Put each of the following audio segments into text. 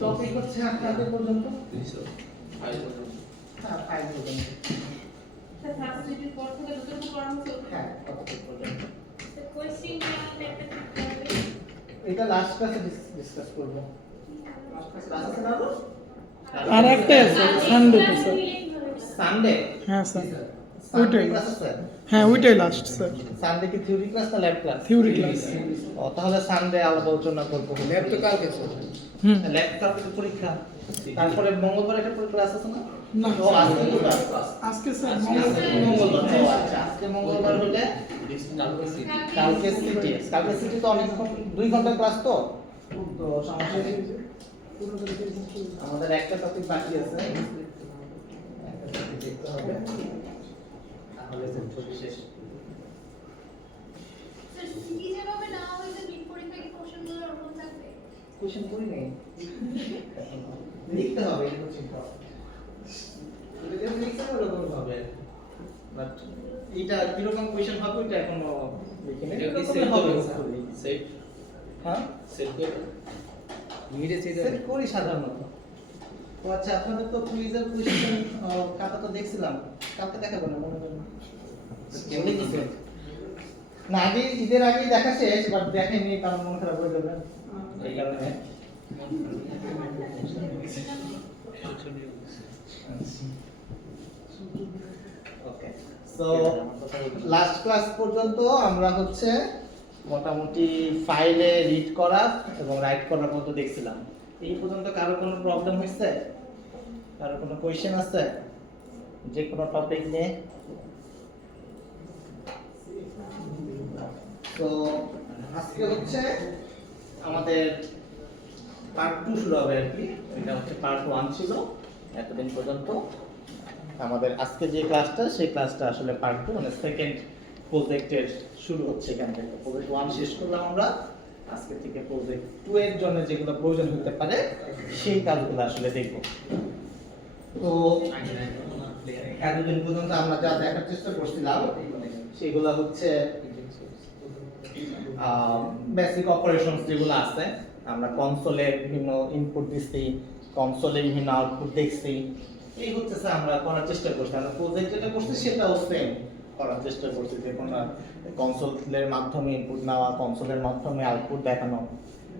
Topic হচ্ছে আপনাদের পর্যন্ত 5 পর্যন্ত। হ্যাঁ 5 পর্যন্ত স্যার সাবজেক্টের পর থেকে দুটো পড়ানো চলবে। হ্যাঁ টপিক পর্যন্ত কোশ্চেন একটা করতে হবে। এটা লাস্ট ক্লাসে ডিসকাস করব ক্লাস আছে না তো আর একটা আছে সানডে তে স্যার সানডে হ্যাঁ স্যার সানডে ওইটাই। ক্লাস আছে হ্যাঁ ওইটাই লাস্ট স্যার সানডে কি থিওরি ক্লাস না ল্যাব ক্লাস থিওরি ক্লাস ও তাহলে সানডে আলোচনা করব ল্যাব তো কালকে স্যার। হুম ল্যাব কালকে পরীক্ষা তারপরে মঙ্গলবার একটা ক্লাস আছে না না ও আজকে তো ক্লাস আজকে স্যার আজকে মঙ্গলবার ও আচ্ছা আজকে মঙ্গলবার হলে কালকে সিটি তো অনেক 2 ঘন্টা ক্লাস তো সমস্যা নেই আমাদের একটা টপিক বাকি আছে একটা topic দেখতে হবে তাহলে ছবি শেষ স্যার সিটি যেভাবে না হইছে মিড পরীক্ষায় কি কোশ্চেনগুলো এরকম থাকবে? কোশ্চেন করি নেই লিখতে হবে এটা চিন্তা এটা যে লিখতে হবে ওরকম হবে বাট এটা কিরকম কোশ্চেন হবে এটা এখনো লিখি না এটা কি এরকমই সেট হবে হবে স্যার? সেট হ্যাঁ সেট করে মিডে সেট সেট করি সাধারণত তো আচ্ছা আপনাদের তো কুইজের কোশ্চেন খাতা তো দেখছিলাম কালকে দেখাবো না মনে করেন কেমনে দিছে না আগে ঈদের আগে দেখা শেষ বাট দেখেনি কারণ মন খারাপ হয়ে যাবে এই কারণে ওকে সো লাস্ট ক্লাস পর্যন্ত আমরা হচ্ছে মোটামুটি ফাইলে রিড করা এবং রাইট করার মতো দেখছিলাম এই পর্যন্ত কারো কোনো প্রবলেম হয়েছে কারো কোনো কোশ্চেন আছে যে কোনো টপিক নিয়ে তো আজকে হচ্ছে আমাদের পার্ট 2 শুরু হবে আর কি এটা হচ্ছে পার্ট 1 ছিল এতদিন পর্যন্ত আমাদের আজকে যে ক্লাসটা সেই ক্লাসটা আসলে পার্ট 2 মানে সেকেন্ড প্রজেক্টের শুরু হচ্ছে এখান থেকে প্রজেক্ট 1 শেষ করলাম আমরা আজকে থেকে প্রজেক্ট 2 এর জন্য যেগুলো প্রয়োজন হতে পারে সেই কাজগুলো আসলে দেখব তো এতদিন পর্যন্ত আমরা যা দেখার চেষ্টা করছিলাম সেগুলো হচ্ছে বেসিক অপারেশনস যেগুলো আছে আমরা কনসোলে বিভিন্ন ইনপুট দিচ্ছি কনসোলে বিভিন্ন আউটপুট দেখছি এই হচ্ছে আমরা করার চেষ্টা করছি আমরা প্রজেক্ট যেটা করছি সেটাও সেম করার চেষ্টা করছি যে কোনো কনসোলের মাধ্যমে ইনপুট নেওয়া কনসোলের মাধ্যমে আউটপুট দেখানো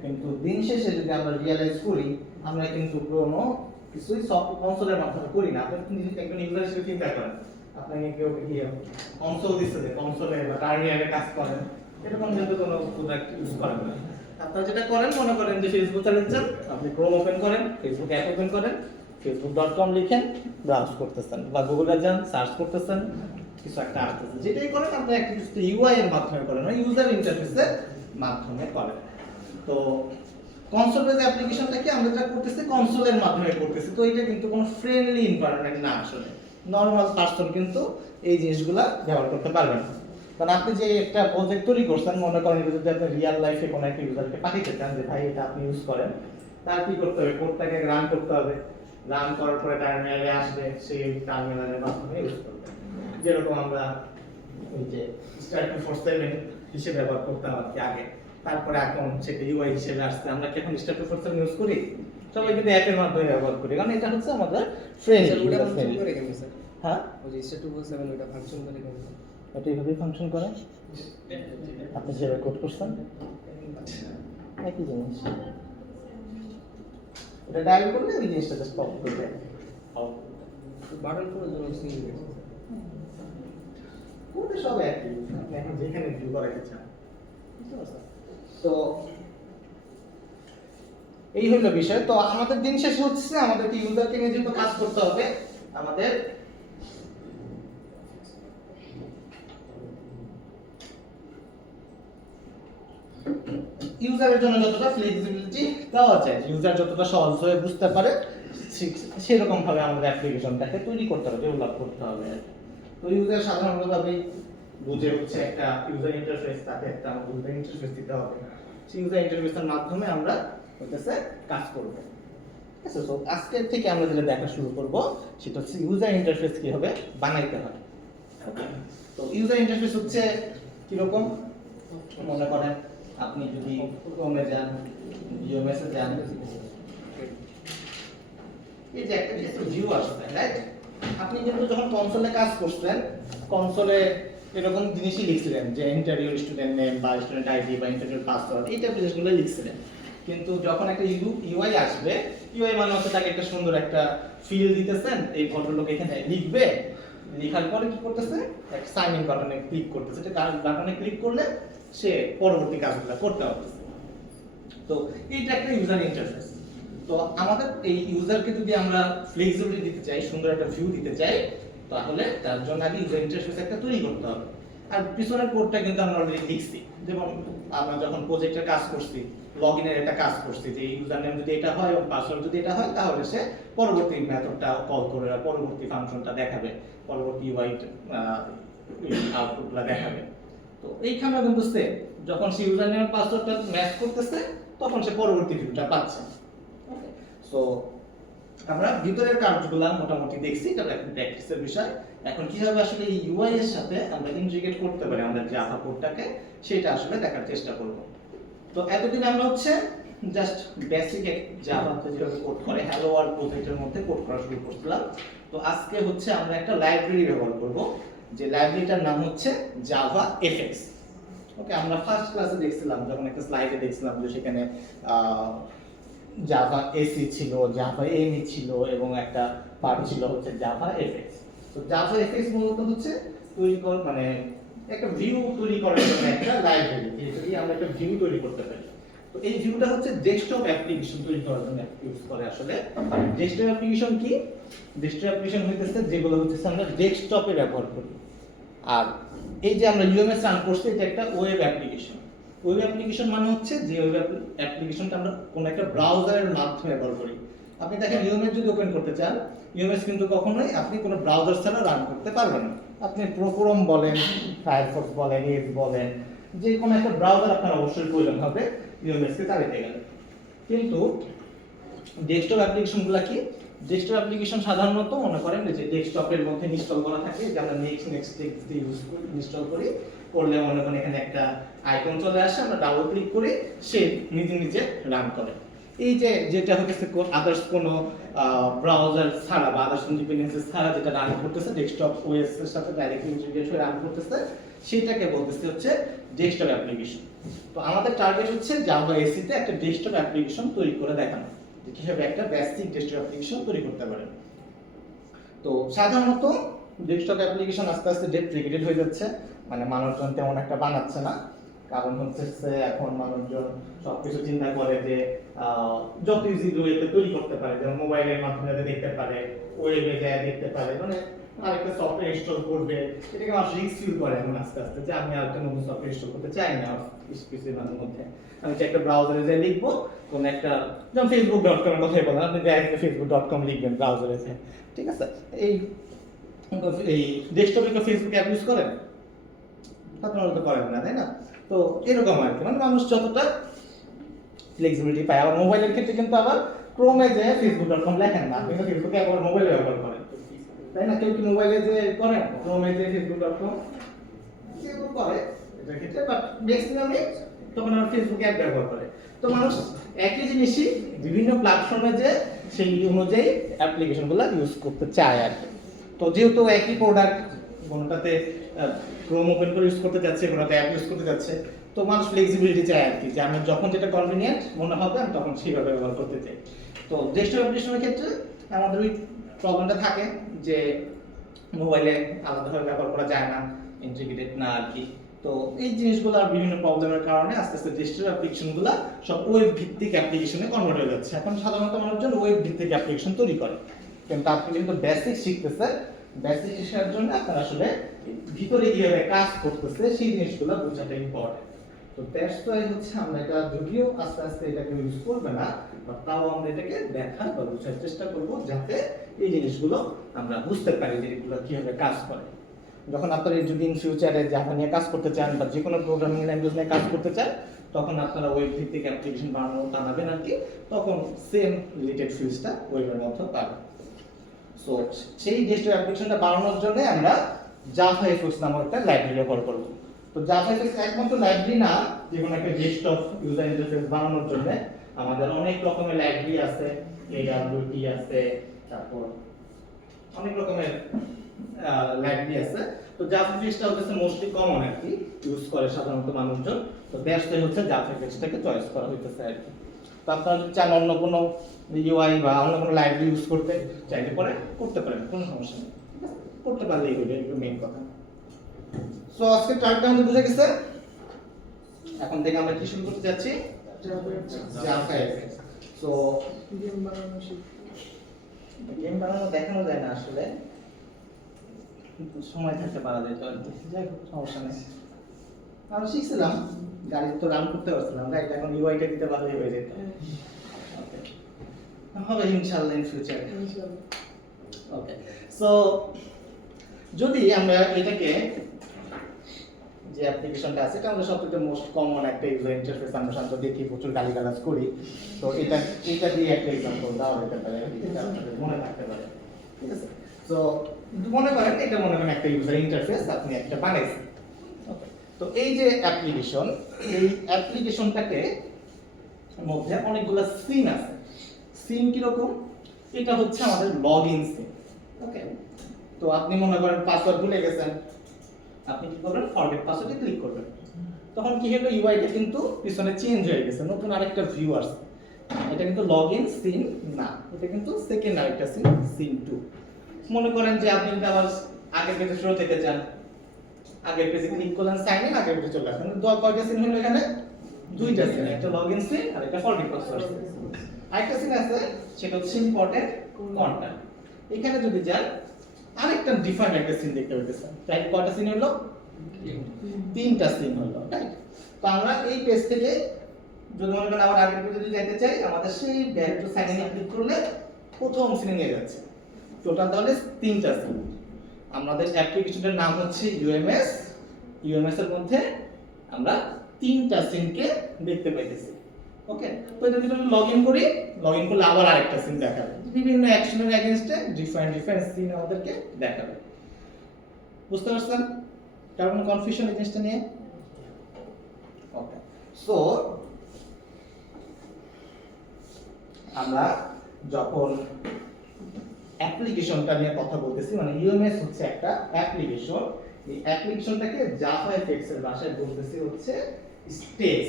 কিন্তু দিন শেষে যদি আমরা রিয়েলাইজ করি আমরা কিন্তু কোনো কিছুই সব কনসোলের মাধ্যমে করি না আপনি একজন ইউজার হিসেবে চিন্তা করেন আপনাকে কেউ গিয়ে কনসোল দিচ্ছে যে কনসোলে বা টার্মিনালে কাজ করেন এরকম কিন্তু কোনো প্রোডাক্ট ইউজ করেন না আপনারা যেটা করেন মনে করেন যে ফেসবুক চালাচ্ছেন আপনি ক্রোম ওপেন করেন ফেসবুক অ্যাপ ওপেন করেন facebook.com লিখেন ব্রাউজ করতেছেন বা গুগলে যান সার্চ করতেছেন কিছু একটা আসতেছে যেটাই করেন আপনি একটা কিছু ইউআই এর মাধ্যমে করেন মানে ইউজার ইন্টারফেসের মাধ্যমে করেন তো কনসোল বেস অ্যাপ্লিকেশনটাকে আমরা যেটা করতেছি কনসোলের মাধ্যমে করতেছি তো এটা কিন্তু কোনো ফ্রেন্ডলি এনভায়রনমেন্ট না আসলে নরমাল পারসন কিন্তু এই জিনিসগুলা ব্যবহার করতে পারবেন না কারণ আপনি যে একটা প্রজেক্ট তৈরি করছেন মনে করেন যদি আপনি রিয়েল লাইফে কোনো একটা ইউজারকে পাঠাতে চান যে ভাই এটা আপনি ইউজ করেন তার কি করতে হবে কোডটাকে রান করতে হবে রান করার পরে টার্মিনালে আসবে সেই টার্মিনালের মাধ্যমে ইউজ করবে যেরকম আমরা ওই যে Start247 হিসেবে ব্যবহার করতাম আর কি আগে তারপরে এখন সেটা ইউআই হিসেবে আসছে আমরা কি এখন Start247 ইউজ করি সবাই কিন্তু অ্যাপের মাধ্যমে ব্যবহার করি কারণ এটা হচ্ছে আমাদের ফ্রেন্ডলি ওটা ফাংশন করে কেমন স্যার? হ্যাঁ ওই যে Start247 ওটা ফাংশন করে কেমন? এটা এইভাবেই ফাংশন করে আপনি যেভাবে কোড করছেন একই জিনিস এটা ডায়াল করলে ওই জিনিসটা জাস্ট পপ করবে বাটন ফোনের জন্য সিং কোডে সব একই আপনি এখন যেখানে ভিউ করাতে চান বুঝতে পারছেন তো এই হলো বিষয় তো আমাদের দিন শেষে হচ্ছে আমাদেরকে ইউজারকে নিয়ে যেহেতু কাজ করতে হবে আমাদের ইউজারের জন্য যতটা ফ্লেক্সিবিলিটি দেওয়া যায় ইউজার যতটা সহজভাবে বুঝতে পারে সেরকম ভাবে আমাদের অ্যাপ্লিকেশনটাকে তৈরি করতে হবে ডেভেলপ করতে হবে তো ইউজার সাধারণভাবে বুঝে হচ্ছে একটা ইউজার ইন্টারফেস তাকে একটা ইউজার ইন্টারফেস দিতে হবে সেই ইউজার ইন্টারফেসের মাধ্যমে আমরা হইতেছে কাজ করব ঠিক আছে তো আজকে থেকে আমরা যেটা দেখা শুরু করব সেটা হচ্ছে ইউজার ইন্টারফেস কিভাবে বানাইতে হয় তো ইউজার ইন্টারফেস হচ্ছে কিরকম মনে করেন আপনি যদি ক্রোমে যান, ইউএমএস এ যান, এই যে একটা কিছু ভিউ আসছে, রাইট? আপনি কিন্তু যখন কনসোলে কাজ করছেন, কনসোলে এরকম জিনিসই লিখছিলেন যে ইন্টারভিউ স্টুডেন্ট নেম বা স্টুডেন্ট আইডি বা ইন্টারভিউ পাসওয়ার্ড, এই টাইপের জিনিসগুলো লিখছিলেন। কিন্তু যখন একটা ইউআই আসবে, ইউআই মানে হচ্ছে তাকে একটা সুন্দর একটা ফিল দিতেছেন, এই ভদ্রলোক এখানে লিখবে, লেখার পরে কি করতেছে, একটা সাইন ইন বাটনে ক্লিক করতেছে, এটা বাটনে ক্লিক করলে সে পরবর্তী কাজগুলো করতে পারতেছে। তো এইটা একটা ইউজার ইন্টারফেস। তো আমাদের এই ইউজারকে যদি আমরা ফ্লেক্সিবিলিটি দিতে চাই, সুন্দর একটা ভিউ দিতে চাই, তাহলে তার জন্য আগে ইউজার ইন্টারফেস একটা তৈরি করতে হবে। আর পিছনের কোডটা কিন্তু আমরা অলরেডি লিখছি, যেমন আমরা যখন প্রজেক্টের কাজ করছি, লগইনের একটা কাজ করছি যে ইউজার নেম যদি এটা হয় এবং পাসওয়ার্ড যদি এটা হয়, তাহলে সে পরবর্তী মেথডটা কল করে পরবর্তী ফাংশনটা দেখাবে, পরবর্তী ইউআই আউটপুটগুলো দেখাবে। তো এইখানে কিন্তু সেম, যখন সে ইউজার নেম পাসওয়ার্ডটা ম্যাচ করতেছে, তখন সে পরবর্তী ভিউটা পাচ্ছে। ওকে, সো আমরা ভিতরের কাজগুলো মোটামুটি দেখছি, এটা একটা প্র্যাকটিসের বিষয়। এখন কিভাবে আসলে এই ইউআই এর সাথে আমরা ইন্টিগ্রেট করতে পারি আমাদের জাভা কোডটাকে, সেটা আসলে দেখার চেষ্টা করব। তো এতদিন আমরা হচ্ছে জাস্ট বেসিক জাভাতে যেভাবে কোড করে হ্যালো ওয়ার্ল্ড প্রজেক্টের মধ্যে কোড করা শুরু করছিলাম। তো আজকে হচ্ছে আমরা একটা লাইব্রেরি ব্যবহার করব, যে লাইব্রেরিটার নাম হচ্ছে জাভা এফএক্স। ওকে, আমরা ফার্স্ট ক্লাসে দেখছিলাম, যখন একটা স্লাইডে দেখছিলাম যে সেখানে জাভা এসি ছিল, জাভা এমই ছিল এবং একটা পার্ট ছিল হচ্ছে জাভা এফএক্স। তো জাভা এফএক্স মূলত হচ্ছে তৈরি কর মানে একটা ভিউ তৈরি করার জন্য একটা লাইব্রেরি, যেটাকে আমরা একটা ভিউ তৈরি করতে পারি। তো এই ভিউটা হচ্ছে ডেস্কটপ অ্যাপ্লিকেশন তৈরি করার জন্য ইউজ করে। আসলে ডেস্কটপ অ্যাপ্লিকেশন কি? ডেস্কটপ অ্যাপ্লিকেশন হইতেছে যেগুলো হচ্ছে আমরা ডেস্কটপে ব্যবহার করি। আর এই যে আমরা ইউএমএস রান করছি, এটা একটা ওয়েব অ্যাপ্লিকেশন। ওয়েব অ্যাপ্লিকেশন মানে হচ্ছে যে ওয়েব অ্যাপ্লিকেশনটা আমরা কোনো একটা ব্রাউজারের মাধ্যমে ব্যবহার করি। আপনি দেখেন ইউএমএস যদি ওপেন করতে চান, ইউএমএস কিন্তু কখনোই আপনি কোনো ব্রাউজার ছাড়া রান করতে পারবেন না। আপনি ক্রোম বলেন, ফায়ারফক্স বলেন, এজ বলেন, যে কোনো একটা ব্রাউজার আপনার অবশ্যই প্রয়োজন হবে ইউএমএসকে চালাতে গেলে। কিন্তু ডেস্কটপ অ্যাপ্লিকেশনগুলো কি? ডেস্কটপ অ্যাপ্লিকেশন সাধারণত মনে করেন যে ডেস্কটপের মধ্যে ইনস্টল করা থাকে, যে আমরা নেক্সট ইউজ করি, ইনস্টল করি, করলে মনে করেন এখানে একটা আইকন চলে আসে, আমরা ডাবল ক্লিক করে সে নিজে নিজে রান করে। এই যে যেটা হচ্ছে আদার্স কোনো ব্রাউজার ছাড়া বা আদার্স ডিপেন্ডেন্সি ছাড়া যেটা রান করতেছে, ডেস্কটপ ওএস এর সাথে ডাইরেক্টলি ইন্টিগ্রেট হয়ে রান করতেছে, সেটাকে বলতেছে হচ্ছে ডেস্কটপ অ্যাপ্লিকেশন। তো আমাদের টার্গেট হচ্ছে জাভা এসি তে একটা ডেস্কটপ অ্যাপ্লিকেশন তৈরি করে দেখানো, যে কিভাবে একটা বেসিক ডেস্কটপ অ্যাপ্লিকেশন তৈরি করতে পারেন। তো সাধারণত ডেস্কটপ অ্যাপ্লিকেশন আস্তে আস্তে ডেপ্রিকেটেড হয়ে যাচ্ছে, মানে মানুষজন তেমন একটা বানাচ্ছে না। কারণ হচ্ছে এখন মানুষজন সবকিছু চিন্তা করে যে যত ইজি ওয়েতে তৈরি করতে পারে, যেমন মোবাইলের মাধ্যমে দেখতে পারে, ওয়েবে যায় দেখতে পারে, মানে আরেকটা সফটওয়্যার ইনস্টল করবে, এটাকে মানুষ রিস্ক ফিল করে এখন আস্তে আস্তে, যে আমি আরেকটা নতুন সফটওয়্যার ইনস্টল করতে চাই না কিছু মাঝে মধ্যে। আমি যে একটা ব্রাউজারে যে লিখবো, কোন একটা যেমন facebook.com এর কথাই বলেন, আপনি ডাইরেক্ট facebook.com লিখবেন ব্রাউজারে, ঠিক আছে? এই ডেস্কটপে কি ফেসবুক অ্যাপ ইউজ করেন? আপনারা তো করেন না, তাই না? তো এরকম আর কি, মানে মানুষ যতটা ফ্লেক্সিবিলিটি পায়। আবার মোবাইলের ক্ষেত্রে কিন্তু আবার ক্রোমে যে facebook.com লেখেন না, আপনি তো ফেসবুকে একবার মোবাইলে ব্যবহার করেন, তাই না? কেউ কি মোবাইলে যে করেন ক্রোমে যে facebook.com কেউ করে এটার ক্ষেত্রে, বাট ম্যাক্সিমামই তখন আমরা ফেসবুক অ্যাপ ব্যবহার করে। তো মানুষ একই জিনিসই বিভিন্ন প্ল্যাটফর্মে যে সেই অনুযায়ী অ্যাপ্লিকেশনগুলো ইউজ করতে চায় আর কি। তো যেহেতু একই প্রোডাক্ট, কোনোটাতে ক্রোম ওপেন করে ইউজ করতে যাচ্ছে, কোনোটাতে অ্যাপ ইউজ করতে যাচ্ছে, তো মানুষ ফ্লেক্সিবিলিটি চায় আর কি, যে আমি যখন যেটা কনভিনিয়েন্ট মনে হবে আমি তখন সেইভাবে ব্যবহার করতে চাই। তো ডেস্কটপ অ্যাপ্লিকেশনের ক্ষেত্রে আমাদের ওই প্রবলেমটা থাকে যে মোবাইলে আলাদাভাবে ব্যবহার করা যায় না, ইন্টিগ্রেটেড না আর কি। তো এই জিনিসগুলো আর বিভিন্ন প্রবলেমের কারণে আস্তে আস্তে ডেস্কটপ অ্যাপ্লিকেশনগুলো সব ওয়েব ভিত্তিক অ্যাপ্লিকেশনে কনভার্ট হয়ে যাচ্ছে। এখন সাধারণত মানুষজন ওয়েব ভিত্তিক অ্যাপ্লিকেশন তৈরি করে, কিন্তু আপনি কিন্তু বেসিক শিখতেছে, বেসিক শেখার জন্য আপনার আসলে ভিতরে কিভাবে কাজ করতেছে সেই জিনিসগুলো বোঝাটা ইম্পর্টেন্ট। তো দ্যাটস ওয়াই হচ্ছে আমরা এটা যদিও আস্তে আস্তে এটাকে ইউজ করবে না, বাট তাও আমরা এটাকে দেখার বা বোঝার চেষ্টা করব, যাতে এই জিনিসগুলো আমরা বুঝতে পারি যে এগুলো কিভাবে কাজ করে। যখন আপনারা যদি ইন ফিউচারে জাভা নিয়ে কাজ করতে চান বা যে কোনো প্রোগ্রামিং ল্যাঙ্গুয়েজ নিয়ে কাজ করতে চান, তখন আপনারা ওয়েব ভিত্তিক অ্যাপ্লিকেশন বানাবেন আর কি, তখন সেম রিলেটেড ফিল্ডসটা ওয়েবের মধ্যে পাবেন। সো সেই ডেস্কটপ অ্যাপ্লিকেশনটা বানানোর জন্য আমরা জাভা এফএক্স নামক একটা লাইব্রেরি ব্যবহার করব। তো তো জাভাফেক্স একমাত্র লাইব্রেরি না, যে কোনো একটা ডেস্কটপ ইউজার ইন্টারফেস বানানোর জন্য আমাদের অনেক রকমের লাইব্রেরি আছে, AWT আছে, তারপর অনেক রকমের লাইব্রেরি আছে। তো জাভাফেক্সটা হচ্ছে মোস্টলি কমন আর কি, ইউজ করে সাধারণত মানুষজন। তো দ্যাটসই হচ্ছে জাভাফেক্সটাকে চয়েস করা হইতেছে আর কি। তো আপনারা যদি চান অন্য কোনো ইউআই বা অন্য কোনো লাইব্রেরি ইউজ করতে চাইলে পরে করতে পারেন, কোনো সমস্যা নেই, করতে পারলেই হলো, এটা মেইন কথা। সো আজকে টার্গটা আমাদের বুঝে গেছে। এখন থেকে আমরা কি শুরু করতে যাচ্ছি? জাভাফেক্স। সো গেম বানানো শিখি। গেম বানানো দেখানো যায় না আসলে, কিন্তু সময় থাকতে পারা যায়, তো যাই হোক সমস্যা নেই। আমরা শিখছিলাম, গাড়ি তো রান করতে পারছিলাম, রাইট? এখন ইউআইটা দিতে পারলে হয়ে যেত। হবে ইনশাআল্লাহ ইন ফিউচারে। ওকে, সো যদি আমরা এটাকে, যে অ্যাপ্লিকেশনটা আছে এটা আমরা সবথেকে মোস্ট কমন একটা ইউজার ইন্টারফেস, আমরা সাধারণত দেখি, প্রচুর গালিগালাজ করি। তো এটা দিয়ে একটা এক্সাম্পল দেওয়া যেতে পারে, এটা আপনাদের মনে থাকতে পারে, ঠিক আছে? সো মনে করেন এটা মনে করেন একটা ইউজার ইন্টারফেস আপনি একটা বানাইছেন। ওকে, তো এই যে অ্যাপ্লিকেশন, এই অ্যাপ্লিকেশনটাকে মধ্যে অনেকগুলো সিন আছে। সিন কিরকম? এটা হচ্ছে আমাদের লগইন সিন। ওকে, তো আপনি মনে করেন পাসওয়ার্ড ভুলে গেছেন, আপনি কি করবেন? ফরগেট পাসওয়ার্ডে ক্লিক করবেন। তখন কি হলো? ইউআইটা কিন্তু পিছনে চেঞ্জ হয়ে গেছে, নতুন আরেকটা ভিউ আসছে। এটা কিন্তু লগইন সিন না, এটা কিন্তু সেকেন্ড আরেকটা সিন, সিন 2। মনে করেন যে আপনি যদি আবার আগের পেজে ফেরত যেতে চান, আগের পেজে ক্লিক করলেন, সাইন ইন, আগের পেজে চলে আসলেন। কয়টা সিন হলো এখানে? দুইটা সিন, একটা লগইন সিন আর একটা ফরগেট পাসওয়ার্ড সিন। আরেকটা সিন আছে, সেটা হচ্ছে ইম্পর্টেন্ট কন্টাক্ট। এখানে যদি যান আরেকটা ডিফারেন্ট একটা সিন দেখতে পাচ্ছেন। তাই কয়টা সিন হলো? তিনটা সিন হলো, রাইট? তো আমরা এই পেজ থেকে যদি মনে করেন আবার আগের পেজে যদি যেতে চাই, আমাদের সেই back to sign in click করলে প্রথম সিনে নিয়ে যাচ্ছে। টোটাল তাহলে তিনটা সিন। আমাদের অ্যাপ্লিকেশনের নাম হচ্ছে ইউএমএস। ইউএমএস এর মধ্যে আমরা তিনটা সিনকে দেখতে পাইতেছি। ওকে, তো এটা যদি আমি লগইন করি, লগইন করলে আবার আরেকটা সিন দেখাবে, বিভিন্ন অ্যাকশনের এগেইনস্টে ডিফারেন্ট সিন আমাদেরকে দেখাবে। বুঝতে পারছেন? কারণ কনফিউশন এই জিনিসটা নিয়ে? ওকে, সো আমরা যখন অ্যাপ্লিকেশনটা নিয়ে কথা বলতেছি, মানে ইউএমএস হচ্ছে একটা অ্যাপ্লিকেশন, এই অ্যাপ্লিকেশনটাকে জাভাফেক্স এর ভাষায় বলতেছি হচ্ছে স্টেজ।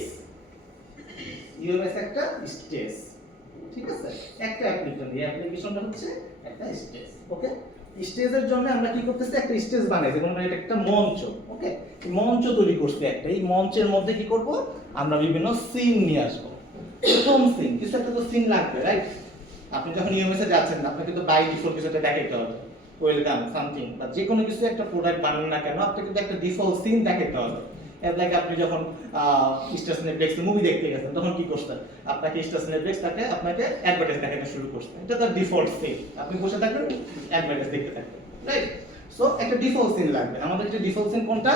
ইউএমএস একটা স্টেজ, ঠিক আছে? একটা অ্যাপ্লিকেশন, এই অ্যাপ্লিকেশনটা হচ্ছে একটা স্টেজ। ওকে, স্টেজের জন্য আমরা কি করতেছি? একটা স্টেজ বানাই, যেমন এটা একটা মঞ্চ। ওকে, মঞ্চ তৈরি করতে একটা, এই মঞ্চের মধ্যে কি করব? আমরা বিভিন্ন সিন নিয়ে আসবো। প্রথম সিন, কিছু একটা তো সিন লাগবে, রাইট? আপনি যখন ইউএমএস এ যাচ্ছেন, আপনাকে তো বাই ডিফল্ট কিছু একটা দেখাইতে হবে, ওয়েলকাম সামথিং বা যে কোনো কিছু একটা প্রোডাক্ট বানান না কেন, আপনাকে কিন্তু একটা ডিফল্ট সিন দেখাইতে হবে। লাইক আপনি যখন স্টার সিনেপ্লেক্সে মুভি দেখতে গেছেন, তখন কি করতেন? আপনাকে স্টার সিনেপ্লেক্স তাকে আপনাকে অ্যাডভার্টাইজ দেখাতে শুরু করছে, এটা তার ডিফল্ট সিন। আপনি বসে থাকবেন, অ্যাডভার্টাইজ দেখতে থাকবেন, রাইট? সো একটা ডিফল্ট সিন লাগবে। আমাদের একটা ডিফল্ট সিন কোনটা?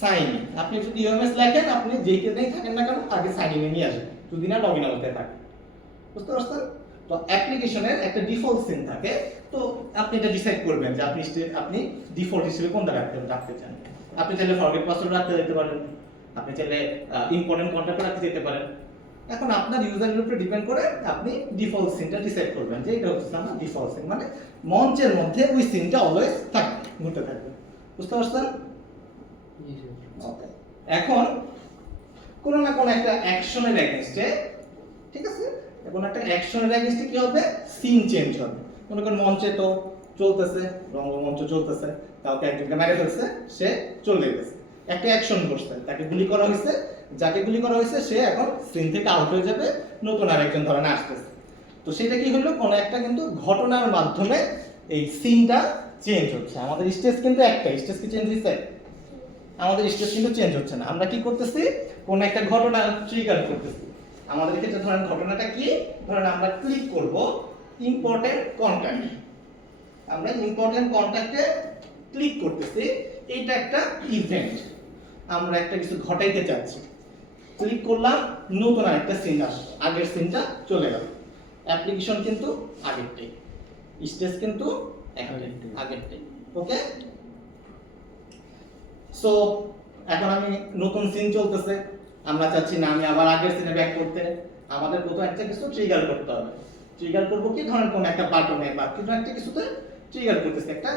Sign in. আপনি যদি ইউএমএস লেখেন, আপনি যেখানেই থাকেন না কেন, আগে সাইন ইনে নিয়ে আসবেন, যদি না লগইন অবস্থায় থাকে। বুঝতে পারছেন? তো অ্যাপ্লিকেশনের একটা ডিফল্ট সিন থাকে, তো আপনি এটা ডিসাইড করবেন যে আপনি ডিফল্ট হিসেবে কোনটা রাখতে চান। আপনি চাইলে ফরগেট পাসওয়ার্ড রাখতে যেতে পারেন, আপনি চাইলে ইম্পর্টেন্ট কন্টাক্ট রাখতে যেতে পারেন। এখন আপনার ইউজারের উপরে ডিপেন্ড করে আপনি ডিফল্ট সিনটা ডিসাইড করবেন যে এটা হচ্ছে আমার ডিফল্ট সিন, মানে মঞ্চের মধ্যে ওই সিনটা অলওয়েজ থাকবে, ঘুরতে থাকবে। বুঝতে পারছেন? ওকে, এখন কোনো না কোনো একটা অ্যাকশনের এগেইনস্টে, ঠিক আছে, এখন একটা অ্যাকশনের এগেইনস্টে কি হবে? সিন চেঞ্জ হবে। মনে করেন মঞ্চে তো চলতেছে, রঙ্গমঞ্চ চলতেছে, কাউকে একজনকে মেরে ফেলছে, সে চলে গেছে, একটা অ্যাকশন করছে, তাকে গুলি করা হয়েছে, যাকে গুলি করা হয়েছে সে এখন সিন থেকে আউট হয়ে যাবে, নতুন আরেকজন ধরেন আসতেছে। তো সেটা কি হলো? কোনো একটা কিন্তু ঘটনার মাধ্যমে এই সিনটা চেঞ্জ হচ্ছে। আমাদের স্টেজ কিন্তু একটা, স্টেজ কি চেঞ্জ হয়েছে? আমাদের স্টেজ কিন্তু চেঞ্জ হচ্ছে না। আমরা কি করতেছি? কোন একটা ঘটনা ট্রিগার করতেছি। আমাদের ক্ষেত্রে ধরেন ঘটনাটা কি? ধরেন আমরা ক্লিক করব ইম্পর্টেন্ট কন্টাক্ট, আমরা ইম্পর্টেন্ট কন্টাক্টে ক্লিক করতেছি, এটা একটা ইভেন্ট, আমরা একটা কিছু ঘটাইতে চাচ্ছি। ক্লিক করলাম, নতুন আরেকটা সিন আসলো, আগের সিনটা চলে গেল। অ্যাপ্লিকেশন কিন্তু আগেরটাই, স্টেজ কিন্তু আগেরটাই। ওকে, সো এখন আমি নতুন সিন চলতেছে, আমরা চাচ্ছি না আমি আবার আগের সিনে ব্যাক করতে, আমাদের প্রথম একটা কিছু ট্রিগার করতে হবে। ট্রিগার করব কি, ধরেন কোন একটা বাটনে বা কিছু একটা কিছুতে ট্রিগার করতেছি, একটা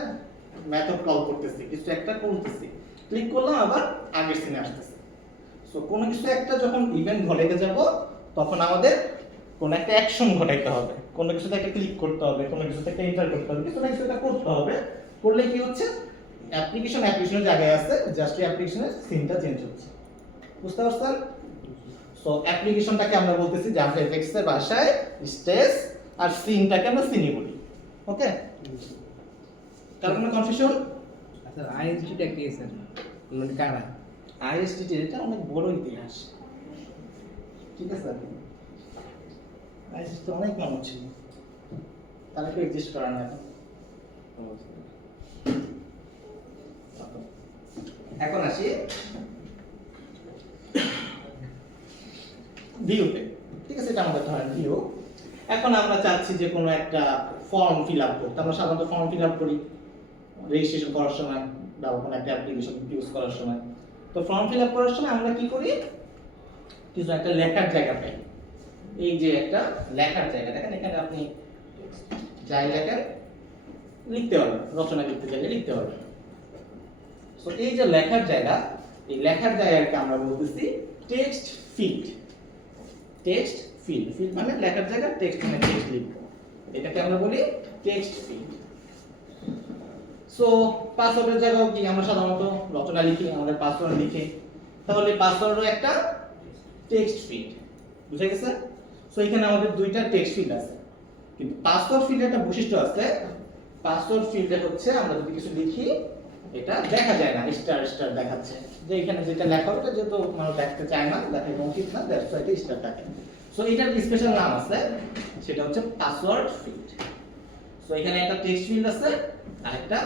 মেথড কল করতেছি, কিছু একটা করতেছি, ক্লিক করলাম আবার আগের সিনে আসতেছে। সো কোনো কিছু একটা যখন ইভেন্ট ঘটাইতে যাব তখন আমাদের কোন একটা অ্যাকশন ঘটাইতে হবে, কোনো কিছুতে একটা ক্লিক করতে হবে, কোনো কিছুতে একটা এন্টার করতে হবে, কিছু না কিছু একটা করতে হবে। করলে কি হচ্ছে, অ্যাপ্লিকেশনের জায়গায় আছে, জাস্ট অ্যাপ্লিকেশনের সিনটা চেঞ্জ হচ্ছে। বুঝতে পারছেন? সো অ্যাপ্লিকেশনটাকে আমরা বলতেছি জাভাএফএক্স এর ভাষায় স্টেজ, আর সিনটাকে আমরা সিনি বলি। ওকে, কার কোনো কনফিউশন? আচ্ছা আইএসডিটা কি স্যার, মানে কারা? আইএসটিটি এটা অনেক বড় ইতিহাস, ঠিক আছে? আইএসটি অনেক মানুষ ছিল, তারা কেউ এক্সিস্ট করে না এখন। এখন আসি ভিউতে, ঠিক আছে? এটা আমাদের ধরেন ভিউ। এখন আমরা চাচ্ছি যে কোনো একটা ফর্ম ফিল আপ করতে। আমরা সাধারণত ফর্ম ফিল আপ করি রেজিস্ট্রেশন করার সময় বা কোনো একটা অ্যাপ্লিকেশন ইউজ করার সময়। তো ফর্ম ফিল আপ করার সময় আমরা কি করি, কিছু একটা লেখার জায়গা পাই। এই যে একটা লেখার জায়গা, দেখেন এখানে আপনি যাই লেখেন লিখতে পারবেন, রচনা লিখতে চাইলে লিখতে পারবেন। সো এই যে লেখার জায়গা, এই লেখার জায়গাকে আমরা বলতেছি text field. Text field, field মানে লেখার জায়গা, টেক্সট মানে টেক্সট লিখবো, এটাকে আমরা বলি টেক্সট ফিল্ড। সো পাসওয়ার্ডের জায়গাও কি, আমরা সাধারণত রচনা লিখি, আমাদের পাসওয়ার্ড লিখি, তাহলে পাসওয়ার্ডও একটা টেক্সট ফিল্ড। বুঝা গেছে? সো এখানে আমাদের দুইটা টেক্সট ফিল্ড আছে, কিন্তু পাসওয়ার্ড ফিল্ডে একটা বৈশিষ্ট্য আছে। পাসওয়ার্ড ফিল্ডে হচ্ছে আমরা যদি কিছু লিখি এটা দেখা যায় না, স্টার স্টার দেখাচ্ছে, যে এখানে যেটা লেখা ওটা যেহেতু মানুষ দেখতে চায় না, দেখা উচিত না, দ্যাটস ওয়াই এটা স্টার থাকে। সো এটার স্পেশাল নাম আছে, সেটা হচ্ছে পাসওয়ার্ড ফিল্ড। সো এখানে একটা টেক্সট ফিল্ড আছে আর একটা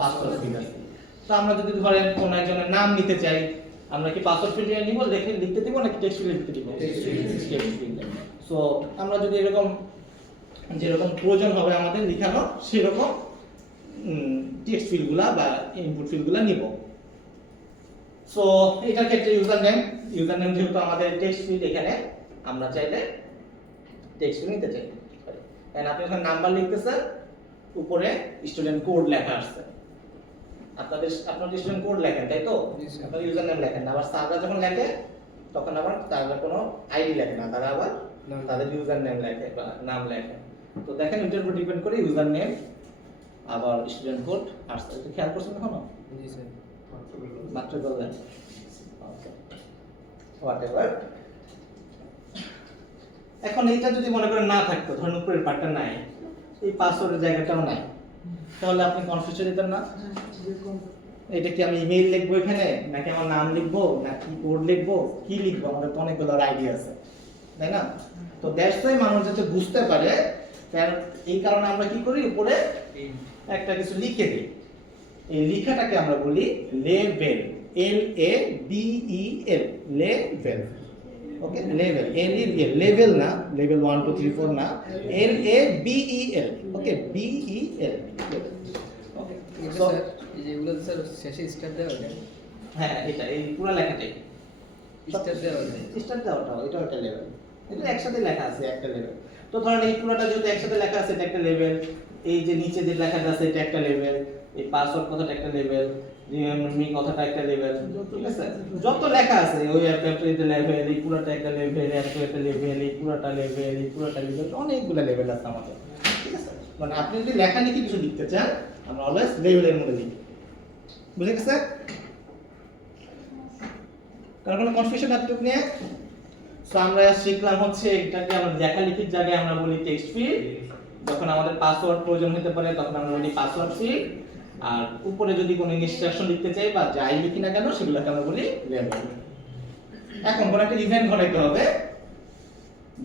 পাসওয়ার্ড ফিল্ড আছে। তো আমরা যদি ধরেন কোন একজনের নাম নিতে চাই, আমরা কি পাসওয়ার্ড ফিল্ডে নিব, লিখতে দিব নাকি টেক্সট ফিল্ডে লিখতে দিব? টেক্সট ফিল্ডে। সো আমরা যদি এরকম যেরকম প্রয়োজন হবে আমাদের লেখানো, সেরকম টেক্সট ফিল্ডগুলা বা ইনপুট ফিল্ডগুলা নিব। সো এটার ক্ষেত্রে ইউজার নেম যেহেতু আমাদের টেক্সট ফিল্ড, এখানে আমরা চাইলে টেক্সট ফিল্ড নিতে চাই। এন্ড আপনি যখন নাম্বার লিখতেছেন, উপরে স্টুডেন্ট কোড লেখা আসছে, আপনাদের স্টুডেন্ট কোড লেখেন, তাই তো? আপনার ইউজার নেম লেখেন না। আবার স্যাররা যখন লেখে তখন আবার তারা কোনো আইডি লেখে না, তারা আবার তাদের ইউজার নেম লেখে বা নাম লেখে। তো দেখেন এটার উপর ডিপেন্ড করে ইউজার নেম আবার স্টুডেন্ট কোড আসছে। এটা খেয়াল করছেন কখনো? জি স্যার। মাত্র বললেন, ওকে, হোয়াটএভার। এখন এইটা যদি মনে করেন না থাকতো, ধরেন উপরের পার্টটা নাই, এই পাসওয়ার্ডের জায়গাটাও নাই, তাহলে আপনি কনফিউশন দিতেন না? এটা কি আমি ইমেইল লিখবো এখানে, নাকি আমার নাম লিখবো, নাকি কোড লিখবো, কি লিখবো? আমাদের তো অনেকগুলো আইডিয়া আছে, তাই না? তো দ্যাটস ওয়াই মানুষ যাতে বুঝতে পারে, কারণ এই কারণে আমরা কি করি, উপরে একটা কিছু লিখে দিই। এই লেখাটাকে আমরা বলি লেভেল, LABEL, লেভেল। ওকে, লেভেল, লেভেল না, লেভেল 1 2 3 4 না, LABEL। ওকে, BEL। ওকে, সো স্যার এই যে এগুলো স্যার শেষে স্টার দেওয়া যায়, হ্যাঁ, এটা এই পুরো লেখাটাই স্টার দেওয়া যায়। স্টার দেওয়াটা, এটা একটা লেভেল, এটা একসাথে লেখা আছে একটা লেভেল। তো ধরেন এই পুরোটা যেহেতু একসাথে লেখা আছে, এটা একটা লেভেল। এই যে নিচে যে লেখাটা আছে এটা একটা লেভেল, এই পাসওয়ার্ড কথাটা একটা লেভেল, রিমেম্বার মি কথাটা একটা লেভেল, ঠিক আছে? যত লেখা আছে ওই অ্যাপ্লিকেশন লেভেল, এই পুরোটা একটা লেভেল, একটা লেভেল, এই পুরোটা লেভেল, এই পুরোটা লেভেল, অনেকগুলো লেভেল আছে আমাদের, ঠিক আছে? মানে আপনি যদি লেখা লিখে কিছু লিখতে চান, আমরা অলওয়েজ লেভেলের মধ্যে লিখি। বুঝে গেছে? কারণ কোনো কনফিউশন এতটুকু নিয়ে? সো আমরা শিখলাম হচ্ছে এটাকে আমরা লেখালেখির জায়গায় আমরা বলি টেক্সট ফিল্ড, যখন আমাদের পাসওয়ার্ড প্রয়োজন হতে পারে তখন আমরা বলি পাসওয়ার্ড ফিল্ড, আর উপরে যদি কোনো ইনস্ট্রাকশন লিখতে চাই বা যাই লিখি না কেন সেগুলোকে আমরা বলি লেভেল। এখন কোনো একটা ইভেন্ট ঘটাইতে হবে,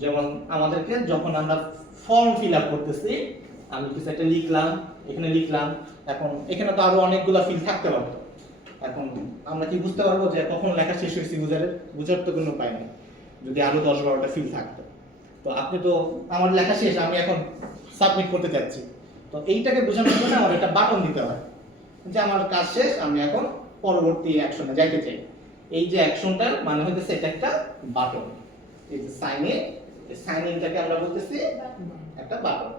যেমন আমাদেরকে যখন আমরা ফর্ম ফিল আপ করতেছি, আমি কিছু একটা লিখলাম, এখানে লিখলাম, এখন এখানে তো আরো অনেকগুলো ফিল্ড থাকতে পারতো। এখন আমরা কি বুঝতে পারবো যে কখন লেখা শেষ হয়েছে ইউজারের? বুঝার তো কোনো উপায় নেই যদি আরো 10-12টা ফিল্ড থাকতো। তো আপনি তো আমার লেখা শেষ, আমি এখন সাবমিট করতে চাচ্ছি, তো এইটাকে বোঝানোর জন্য আমার একটা বাটন দিতে হয় যে আমার কাজ শেষ, আমি এখন পরবর্তী অ্যাকশনে যাইতে চাই। এই যে অ্যাকশনটার মানে হইতেছে এটা একটা বাটন। এই যে সাইন ইন, এই সাইন ইনটাকে আমরা বলতেছি একটা বাটন।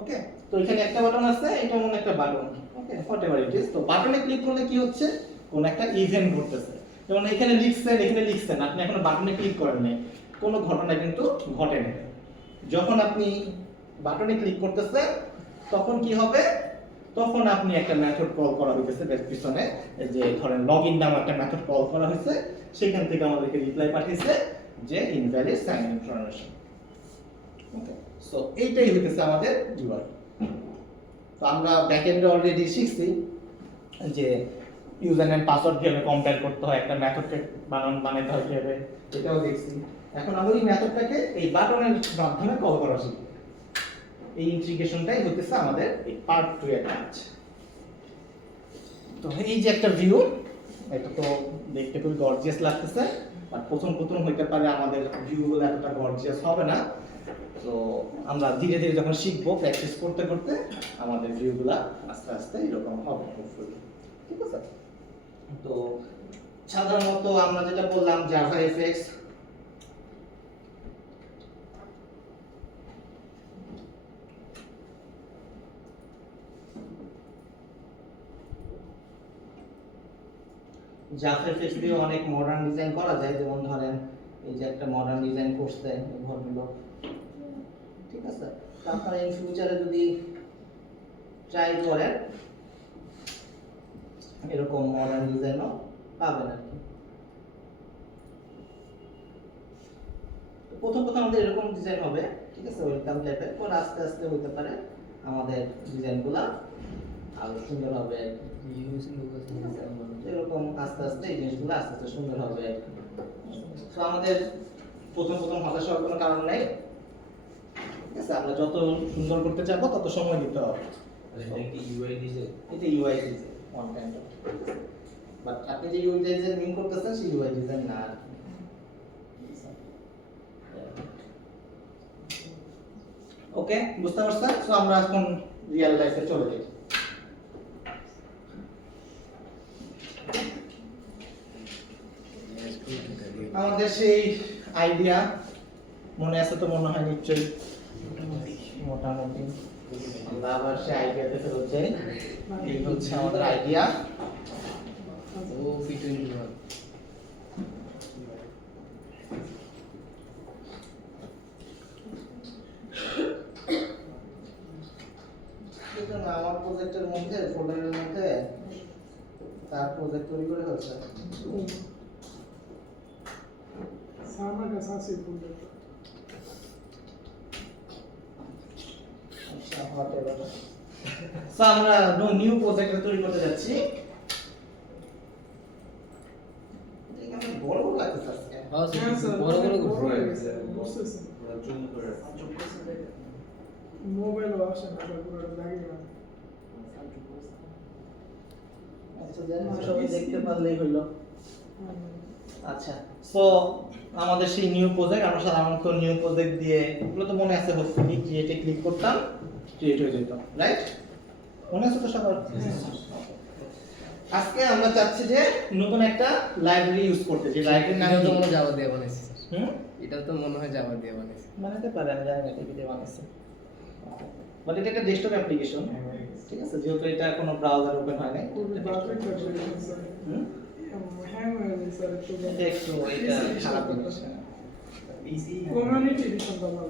ওকে, তো এখানে একটা বাটন আছে, এটা মনে একটা button. Okay, whatever it is. তো বাটনে ক্লিক করলে কি হচ্ছে, কোন একটা ইভেন্ট ঘটতেছে। যেমন এখানে লিখছেন, আপনি এখনো বাটনে ক্লিক করেন নাই, কোনো ঘটনা কিন্তু ঘটে নাই। যখন আপনি বাটনে ক্লিক করতেছেন তখন কি হবে, তখন আপনি একটা মেথড কল করা হইতেছে এর পিছনে, এই যে ধরেন লগইন নামে একটা মেথড কল করা হয়েছে, সেখান থেকে আমাদেরকে রিপ্লাই পাঠিয়েছে যে invalid sign in information. Okay, so এইটাই হইতেছে আমাদের ইউআই। তো আমরা ব্যাকএন্ডে অলরেডি শিখছি যে ইউজার নেম পাসওয়ার্ড কিভাবে কম্পেয়ার করতে হয়, একটা মেথডকে বানাতে হয় কিভাবে, এটাও দেখছি। এখন আমরা এই মেথডটাকে এই বাটনের মাধ্যমে কল করা শিখব। এই ইন্টিগ্রেশনটাই হতেছে আমাদের এই পার্ট 2 এর কাজ। তো এই যে একটা ভিউ, এটা তো দেখতে খুব গর্জিয়াস লাগতেছে, বাট প্রথম হইতে পারে আমাদের ভিউগুলো এতটা গর্জিয়াস হবে না। তো আমরা ধীরে ধীরে যখন শিখবো, প্র্যাকটিস করতে করতে আমাদের ভিউগুলা আস্তে আস্তে এরকম হবে হোপফুলি। ঠিক আছে? তো সাধারণত আমরা যেটা বললাম জাভা এফএক্স, জাভা এফএক্স দিয়ে অনেক মডার্ন ডিজাইন করা যায়। যেমন ধরেন এই যে একটা মডার্ন ডিজাইন করছে এই ভদ্রলোক, ঠিক আছে? তো আপনারা ইন ফিউচারে যদি ট্রাই করেন এরকম মডার্ন ডিজাইনও পাবেন আর কি। প্রথম আমাদের এরকম ডিজাইন হবে, ঠিক আছে, ওয়েলকাম টাইপের। পর আস্তে আস্তে হতে পারে আমাদের ডিজাইনগুলো আরো সুন্দর হবে, এরকম আস্তে আস্তে এই জিনিসগুলো আস্তে আস্তে সুন্দর হবে। তো আমাদের প্রথম হতাশ হওয়ার কোনো কারণ নাই, ঠিক আছে? আমরা যত সুন্দর করতে চাবো তত সময় দিতে হবে। এটা কি ইউআই ডিজাইন? এটা UI design one kind of, but আপনি যে ইউআই ডিজাইন মিন করতেছেন সেই ইউআই ডিজাইন না। ওকে, বুঝতে পারছেন? সো আমরা এখন রিয়েল লাইফে চলে যাই। আমাদের সেই আইডিয়া মনে আছে তো, মনে হয় নিশ্চয়ই মোটামুটি। আমরা আবার সেই আইডিয়াতে ফেরত যাই। এই হচ্ছে আমাদের আইডিয়া। ও P21 এটা না আমার প্রজেক্টের মধ্যে, ফোল্ডারের মধ্যে তার প্রজেক্ট তৈরি করে হচ্ছে। सामा का सासी फूल আচ্ছা, হোয়াটএভার। সো আমরা নিউ প্রজেক্ট তৈরি করতে যাচ্ছি। এখানে বড় বড় লাগতেছে আজকে। বড় বড় করে मोबाइल वाशन अगर पूरा लगेगा আচ্ছা, জানি সবাই দেখতে পারলেই হইলো। আচ্ছা, সো আমাদের সেই নিউ প্রজেক্ট, আমরা সাধারণত নিউ প্রজেক্ট দিয়ে, এগুলো তো মনে আছে, হোপফুলি ক্রিয়েটে ক্লিক করতাম, ক্রিয়েট হয়ে যেত, রাইট? মনে আছে তো সবার? আজকে আমরা চাচ্ছি যে নতুন একটা লাইব্রেরি ইউজ করতে, যে লাইব্রেরির নাম এটা তো কি? মনে জাভা দিয়ে বানাইছে। হুম, এটা তো মনে হয় জাভা দিয়ে বানাইছে। বানাতে পারে, আমি জানি না কি দিয়ে বানাইছে, বাট এটা একটা ডেস্কটপ অ্যাপ্লিকেশন, ঠিক আছে? যেহেতু এটা কোনো ব্রাউজার ওপেন হয় নাই। पूरी बैटरी का ड्यूरेशन सर হুম, हैंग हो गया सर तो এটা একটু এটা খারাপ জিনিস। कम्युनिटी एडिशन दबा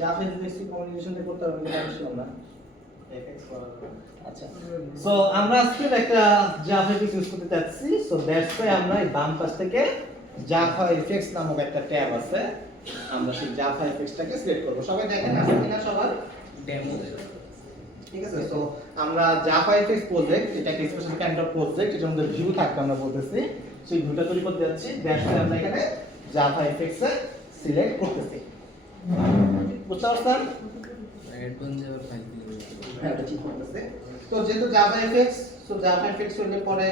জাভা বেসিক কমিউনিকেশন দিয়ে করতে হবে, এটা আমি শিওর না। আচ্ছা, সো আমরা আজকে একটা জাভা এফএক্স ইউজ করতে যাচ্ছি। সো দ্যাটস ওয়াই আমরা এই বাম পাশ থেকে জাভা এফএক্স নামক একটা ট্যাব আছে, আমরা সেই জাভা এফএক্সটাকে সিলেক্ট করব। সবাই দেখেন আছে কিনা সবার? ডেমো ঠিক আছে? সো আমরা জাভা এফএক্স প্রজেক্ট, এটা একটা স্পেশাল কাইন্ড অফ প্রজেক্ট, এটার মধ্যে ভিউ থাকবে আমরা বলতেছি। সেই ভিউটা তৈরি করতে যাচ্ছি, দ্যাটস ওয়াই আমরা এখানে জাভা এফএক্স এ সিলেক্ট করতেছি। বুঝতে পারছেন? অ্যাডভান্স জাভা ফাইল দিয়ে হ্যাঁ, এটা ঠিক করতেছে। তো যেহেতু Java FX, so Java FX হলে পরে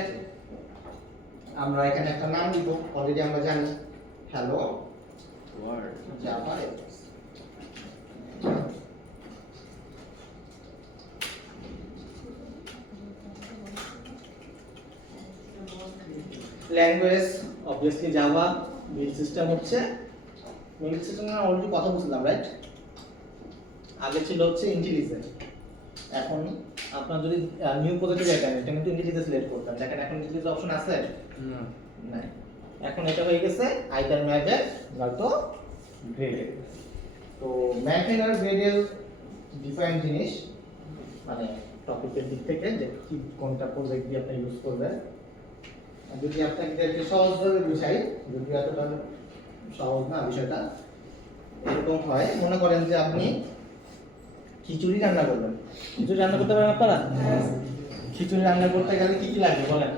আমরা এখানে একটা নাম দিব, অলরেডি আমরা জানি, hello world Java FX. Language obviously Java, build system হচ্ছে বিল সিস্টেম অলরেডি কথা বলছিলাম রাইট। আগে ছিল হচ্ছে ইন্টেলিজেন্ট, এখন আপনার যদি নিউ প্রজেক্টে যেতেন এটা কিন্তু ইন্টেলিজেন্স সিলেক্ট করতেন, দেখেন এখন ইন্টেলিজেন্স অপশন আছে না নাই, এখন এটা হয়ে গেছে আইদার ম্যাভেল নয়তো গ্রেডেল। তো ম্যাভেল আর গ্রেডেল ডিফারেন্ট জিনিস, মানে টপিকের দিক থেকে যে কি কোনটা প্রজেক্ট দিয়ে আপনি ইউজ করবেন। যদি আপনাকে সহজভাবে বুঝাই, যদি এতটা সহজ না বিষয়টা, এরকম হয় মনে করেন যে আপনি খিচুড়ি রান্না করবেন, খিচুড়ি রান্না করতে পারেন আপনারা? খিচুড়ি রান্না করতে গেলে কি কি লাগবে বলেন?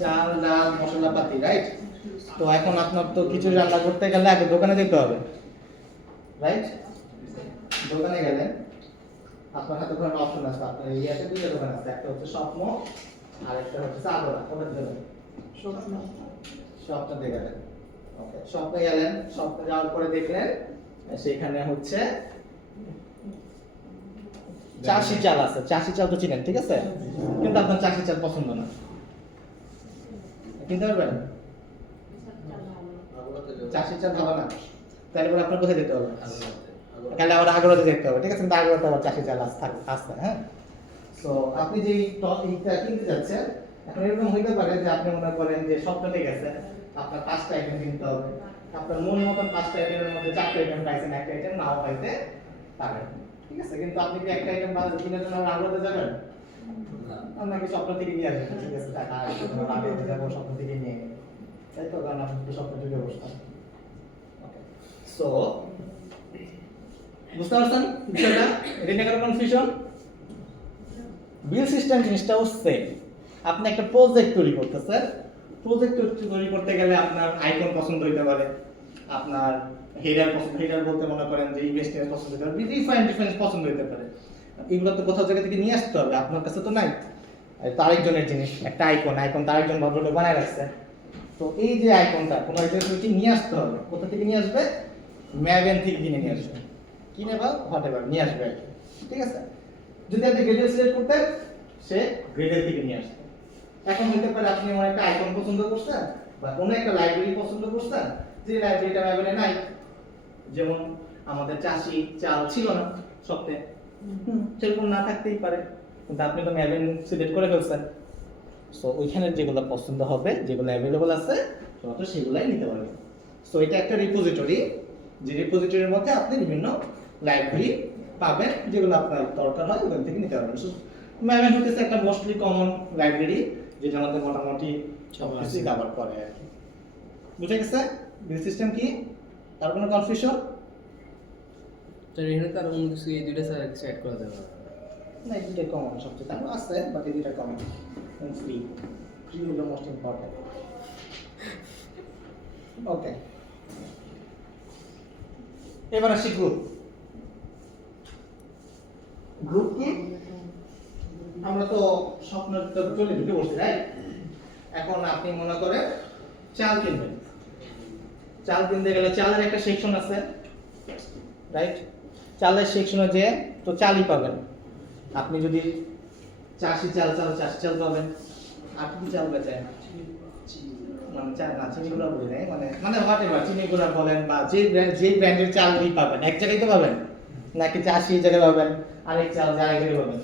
চাল, ডাল, মশলাপাতি, রাইট? তো এখন আপনার তো খিচুড়ি রান্না করতে গেলে আগে দোকানে যেতে হবে, রাইট? দোকানে গেলে আপনার হাতে ধরেন অপশন আছে, আপনার এই আছে দুইটা দোকান আছে, একটা হচ্ছে স্বপ্ন আর একটা হচ্ছে আগরা, কোনটা দিবেন? স্বপ্ন। স্বপ্নে গেলেন, ওকে, স্বপ্নে গেলেন, স্বপ্নে যাওয়ার পরে দেখলেন সেখানে হচ্ছে চাষি চাল আছে, চাষি চাল তো চিনেন, ঠিক আছে? কিন্তু আপনার চাষি চাল পছন্দ না, কিনতে পারবেন? চাষি চাল ভালো না, তাহলে পরে আপনার কোথায় যেতে হবে? তাহলে আবার আগ্রাতে যেতে হবে, ঠিক আছে? কিন্তু আগ্রাতে আবার চাষি চাল আসছে, হ্যাঁ। তো আপনি যে এইটা কিনতে যাচ্ছেন, এখন এরকম হইতে পারে যে আপনি মনে করেন যে স্বপ্নতে গেছেন, আপনার 5টা আইটেম কিনতে হবে, আপনার মন মতন 5টা আইটেমের মধ্যে 4টা আইটেম পাইছেন, একটা আইটেম নাও পাইতে পারেন, ঠিক আছে? কিন্তু আপনি কি একটা আইটেম বাদ কিনার জন্য আগ্রাতে যাবেন? আপনাকে স্বপ্ন থেকে নিয়ে আসবেন, ঠিক আছে? টাকা আগ্রাতে যাবো, স্বপ্ন থেকে নিয়ে নেবেন, তাই তো? কারণ আপনি তো স্বপ্ন থেকে বসতাম। সো বুঝতে পারছেন বিষয়টা? এটা নিয়ে কোনো কনফিউশন? বিল সিস্টেম জিনিসটাও সেম। আপনি একটা প্রজেক্ট তৈরি করতেছেন, প্রজেক্ট তৈরি করতে গেলে আপনার আইকন পছন্দ হইতে পারে, আপনার হেডার পছন্দ, হেডার বলতে মনে করেন যে ইমেজটা পছন্দ হইতে পারে, ডিফারেন্ট পছন্দ হইতে পারে। এগুলো তো কোথাও জায়গা থেকে নিয়ে আসতে হবে, আপনার কাছে তো নাই, তো আরেকজনের জিনিস, একটা আইকন তো আরেকজন ভদ্রলোক বানায় রাখছে। তো এই যে আইকনটা কোনো একটা থেকে নিয়ে আসতে হবে, কোথা থেকে নিয়ে আসবে? ম্যাভেন থেকে কিনে নিয়ে আসবে, কিনে বা হোয়াটএভার নিয়ে আসবে আর কি, ঠিক আছে? যদি আপনি গ্রেডেল সিলেক্ট করতেন, সে গ্রেডেল থেকে নিয়ে আসবে। এখন হতে পারে আপনি এমন একটা আইকন পছন্দ করছেন বা কোনো একটা লাইব্রেরি পছন্দ করছেন যে লাইব্রেরিটা ম্যাভেনে নাই, যেমন আমাদের চাষি চাল ছিল না সপ্তাহে, সেরকম না থাকতেই পারে, কিন্তু আপনি তো ম্যাভেন সিলেক্ট করে ফেলছেন। সো ওইখানে যেগুলো পছন্দ হবে, যেগুলো অ্যাভেলেবল আছে তো সেগুলাই নিতে পারবেন। সো এটা একটা রিপোজিটরি, যে রিপোজিটরির মধ্যে আপনি বিভিন্ন লাইব্রেরি পাবেন, যেগুলো আপনার দরকার হয় ওখান থেকে নিতে পারবেন। সো ম্যাভেন হচ্ছে একটা মোস্টলি কমন লাইব্রেরি, যেটা আমাদের মোটামুটি সব কিছুই কভার করে আর কি। বুঝে গেছে বিল সিস্টেম কি? তার কোনো কনফিউশন? তো এখানে তার অন্য কিছু এই দুইটা ছাড়া কিছু অ্যাড করা যাবে না? না, এই দুটো কমন, সবচেয়ে দাম আছে বাট এই দুটো কমন, ফ্রি হলো মোস্ট ইম্পর্টেন্ট। ওকে, এবার আসি গ্রুপ। গ্রুপ কি? আমরা তো স্বপ্নের তো চলে ঢুকে বসছি, রাইট? এখন আপনি মনে করেন চাল কিনবেন, চাল কিনতে গেলে চালের একটা সেকশন আছে, রাইট? চালের সেকশনে যে তো চালই পাবেন, আপনি যদি চাষি চাল পাবেন। আর কি চাল বেচে? মানে চাল না, চিনিগুলো বলি নাই, মানে হোয়াটএভার চিনিগুলো বলেন বা যে ব্র্যান্ডের চালই পাবেন, এক জায়গায় তো পাবেন নাকি চাষি এই জায়গায় পাবেন, আরেক চাল যে আরেক জায়গায় পাবেন,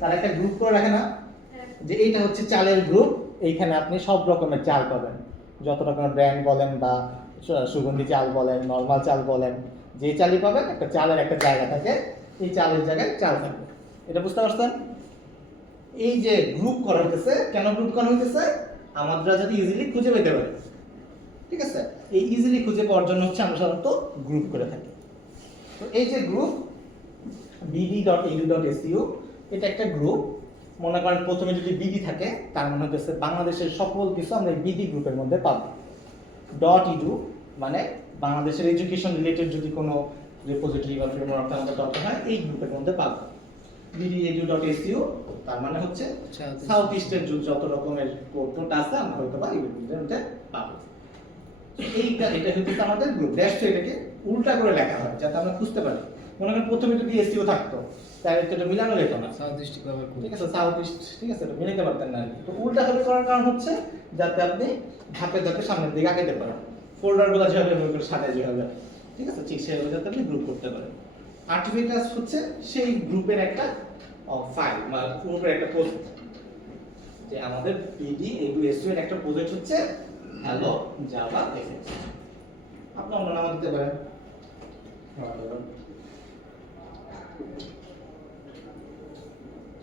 তার একটা গ্রুপ করে রাখে না যে এইটা হচ্ছে চালের গ্রুপ, এইখানে আপনি সব রকমের চাল পাবেন, যত রকমের ব্র্যান্ড বলেন বা সুগন্ধি চাল বলেন, নরমাল চাল বলেন, যে চালই পাবেন একটা চালের একটা জায়গা থাকে, এই চালের জায়গায় চাল থাকবে। এটা বুঝতে পারছেন? এই যে গ্রুপ করা হইতেছে, কেন গ্রুপ করা হইতেছে? আমরা যাতে ইজিলি খুঁজে পেতে পারি, ঠিক আছে? এই ইজিলি খুঁজে পাওয়ার জন্য হচ্ছে আমরা সাধারণত গ্রুপ করে থাকি। তো এই যে গ্রুপ bd.edu.su, এটা একটা গ্রুপ। মনে করেন প্রথমে যদি বিডি থাকে, তার মানে হচ্ছে বাংলাদেশের সকল কিছু আমরা এই বিডি গ্রুপের মধ্যে পাবো। .edu মানে বাংলাদেশের এডুকেশন রিলেটেড যদি কোনো রিপোজিটরি বা ফ্রেমওয়ার্ক আমাদের দরকার হয়, এই গ্রুপের মধ্যে পাবো। bd.edu.su তার মানে হচ্ছে সাউথ ইস্টের যত রকমের কোড আছে আমরা হয়তো বা এই গ্রুপের মধ্যে পাবো। এটা হচ্ছে আমাদের গ্রুপ। দ্যাটস এটাকে উল্টা করে লেখা হয় যাতে আমরা খুঁজতে পারি। মনে করেন প্রথমে যদি এসিও থাকতো তাহলে তো এটা মিলানো যেত না, সাউথ ডিস্ট্রিক্ট কভার করুন। ঠিক আছে, সাউথ ইস্ট, ঠিক আছে, এটা মিলাতে পারতেন না আর কি। তো উল্টাভাবে করার কারণ হচ্ছে যাতে আপনি ধাপে ধাপে সামনের দিকে আগাতে পারেন, ফোল্ডারগুলো যেভাবে মনে করে সাজায় যেভাবে, ঠিক আছে, ঠিক সেভাবে যাতে আপনি গ্রুপ করতে পারেন। আর্টিফিকাস হচ্ছে সেই গ্রুপের একটা ফাইল বা গ্রুপের একটা প্রজেক্ট, যে আমাদের পিডি এডু এর একটা প্রজেক্ট হচ্ছে হ্যালো জাভা এফএক্স। আপনি অন্য নাম দিতে পারেন।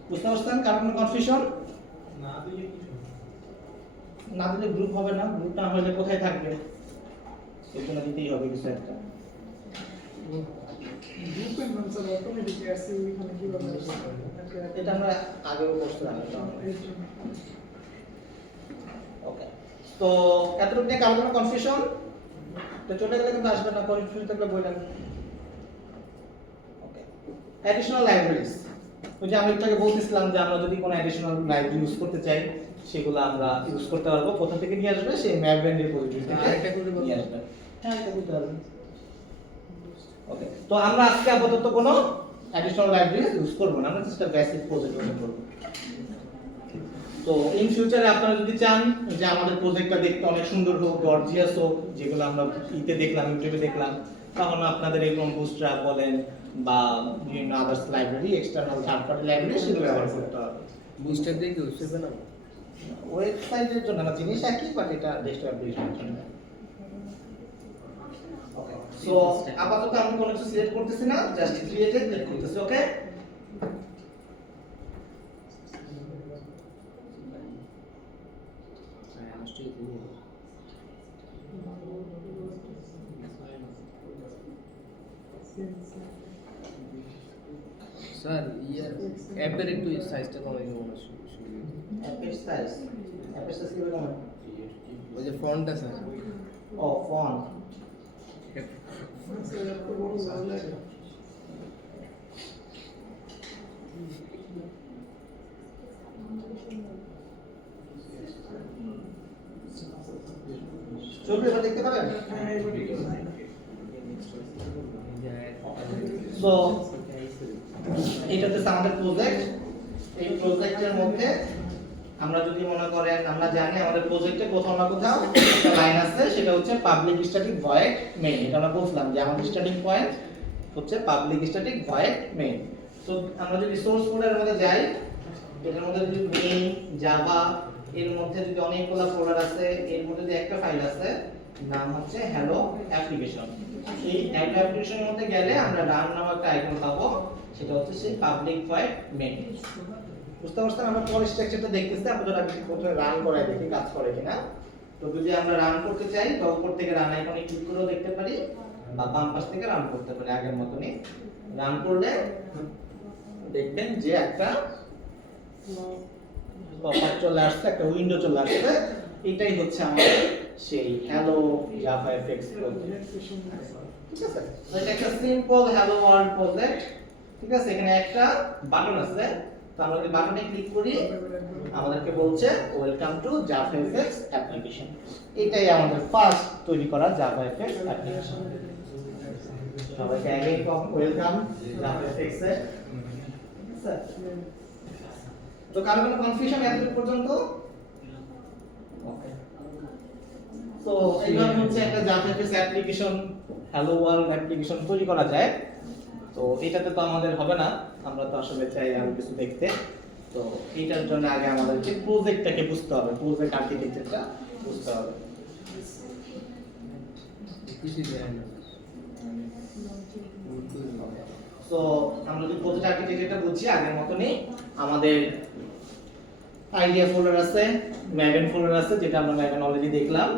বুঝতে পারছেন? কারণ কোনো কনফিউশন না দিলে গ্রুপ হবে না, গ্রুপ না হলে কোথায় থাকবে, এর জন্য দিতেই হবে কিছু একটা। গ্রুপের নাম স্যার অটোমেটিক আসছে ওইখানে কিভাবে আসছে? এটা আমরা আগেও করছিলাম। ওকে, তো এতটুকু নিয়ে কারো কোনো কনফিউশন? তো চলে গেলে কিন্তু আসবে না, কনফিউশন থাকলে বললেন। ওকে, অ্যাডিশনাল লাইব্রেরিজ, ওই যে আমি একটু আগে বলতেছিলাম যে আমরা যদি কোনো অ্যাডিশনাল লাইব্রেরি ইউজ করতে চাই সেগুলো আমরা ইউজ করতে পারবো। কোথা থেকে নিয়ে আসবে? সেই ম্যাভব্যান্ড রিপোজিটরি থেকে আরেকটা করতে পারবো? নিয়ে আসবে। হ্যাঁ, এটা করতে পারবেন। ওকে, তো আমরা আজকে আপাতত কোনো অ্যাডিশনাল লাইব্রেরি ইউজ করব না, আমরা জাস্ট একটা বেসিক প্রজেক্ট ওপেন করব। তো ইন ফিউচারে আপনারা যদি চান যে আমাদের প্রজেক্টটা দেখতে অনেক সুন্দর হোক, গর্জিয়াস হোক, যেগুলো আমরা ইতে দেখলাম, ইউটিউবে দেখলাম, তখন আপনাদের এরকম বুস্ট্র্যাপ বলেন বা বিভিন্ন others library, external third party library, সেগুলো ব্যবহার করতে হবে। বুস্টার দিয়ে কি বুঝতে না? ওয়েবসাইটের জন্য না, জিনিস একই, বাট এটা ডেস্কটপ অ্যাপ্লিকেশনের জন্য। ওকে, সো আপাতত আমি কোনো কিছু সিলেক্ট করতেছি না, জাস্ট ক্রিয়েটেড ক্লিক করতেছি। ওকে, স্যার ইয়ার অ্যাপের একটু সাইজটা কমাই দেবো না? অ্যাপের সাইজ কি রকম? ওই যে ফন্টটা স্যার, ও ফন্ট, স্যার এত বড় লাগে চলবে, এবার দেখতে পাবেন। হ্যাঁ এবার ঠিক আছে সো এটা হচ্ছে আমাদের প্রজেক্ট। এই প্রজেক্টের মধ্যে আমরা যদি মনে করেন, আমরা জানি আমাদের প্রজেক্টে কোথাও না কোথাও একটা লাইন আছে, সেটা হচ্ছে পাবলিক স্ট্যাটিক ভয়েড মেইন। এটা আমরা বলছিলাম যে আমাদের স্টার্টিং পয়েন্ট হচ্ছে পাবলিক স্ট্যাটিক ভয়েড মেইন। তো আমরা যদি সোর্স ফোল্ডারের মধ্যে যাই, এটার মধ্যে যদি মেইন জাভা, এর মধ্যে যদি অনেকগুলো ফোল্ডার আছে, এর মধ্যে যদি একটা ফাইল আছে নাম হচ্ছে হ্যালো অ্যাপ্লিকেশন। এই হ্যালো অ্যাপ্লিকেশনের মধ্যে গেলে আমরা রান নামক একটা আইকন পাবো, সেটা হচ্ছে সেই পাবলিক ভয়েড মেইন। বুঝতে পারছেন? আমরা পরের স্ট্রাকচারটা দেখতেছি, আপনাদের আগে প্রথমে রান করাই দেখি কাজ করে কিনা। তো যদি আমরা রান করতে চাই, তো উপর থেকে রান আইকনে ক্লিক করেও দেখতে পারি, বা বাম পাশ থেকে রান করতে পারি আগের মতনই। রান করলে দেখবেন যে একটা পপআপ চলে আসছে, একটা উইন্ডো চলে আসছে। এটাই হচ্ছে আমাদের সেই হ্যালো জাভা এফএক্স প্রজেক্ট, ঠিক আছে? তো এটা একটা সিম্পল হ্যালো ওয়ার্ল্ড প্রজেক্ট, ঠিক আছে? এখানে একটা বাটন আছে, তো আমরা যদি বাটনে ক্লিক করি আমাদেরকে বলছে welcome to Java FX application. এটাই আমাদের ফার্স্ট তৈরি করা জাভা এফএক্স অ্যাপ্লিকেশন। সবাইকে অ্যাগেইন ওয়েলকাম জাভা এফএক্স এ। তো কারো কোনো কনফিউশন এতটুকু পর্যন্ত? ওকে, তো এইভাবে হচ্ছে একটা Java FX application, hello world application তৈরি করা যায়। তো এটাতে তো আমাদের হবে না, আমরা তো আসলে চাই আরো কিছু দেখতে। তো এটার জন্য আগে আমাদেরকে প্রজেক্টটাকে বুঝতে হবে, প্রজেক্ট আর্কিটেকচারটা বুঝতে হবে। কিছু যায় না। তো আমরা যদি প্রজেক্ট আর্কিটেকচারটা বুঝি, আগের মতনই আমাদের আইডিয়া ফোল্ডার আছে, ম্যাভেন ফোল্ডার আছে, যেটা আমরা ম্যাভেন অলরেডি দেখলাম।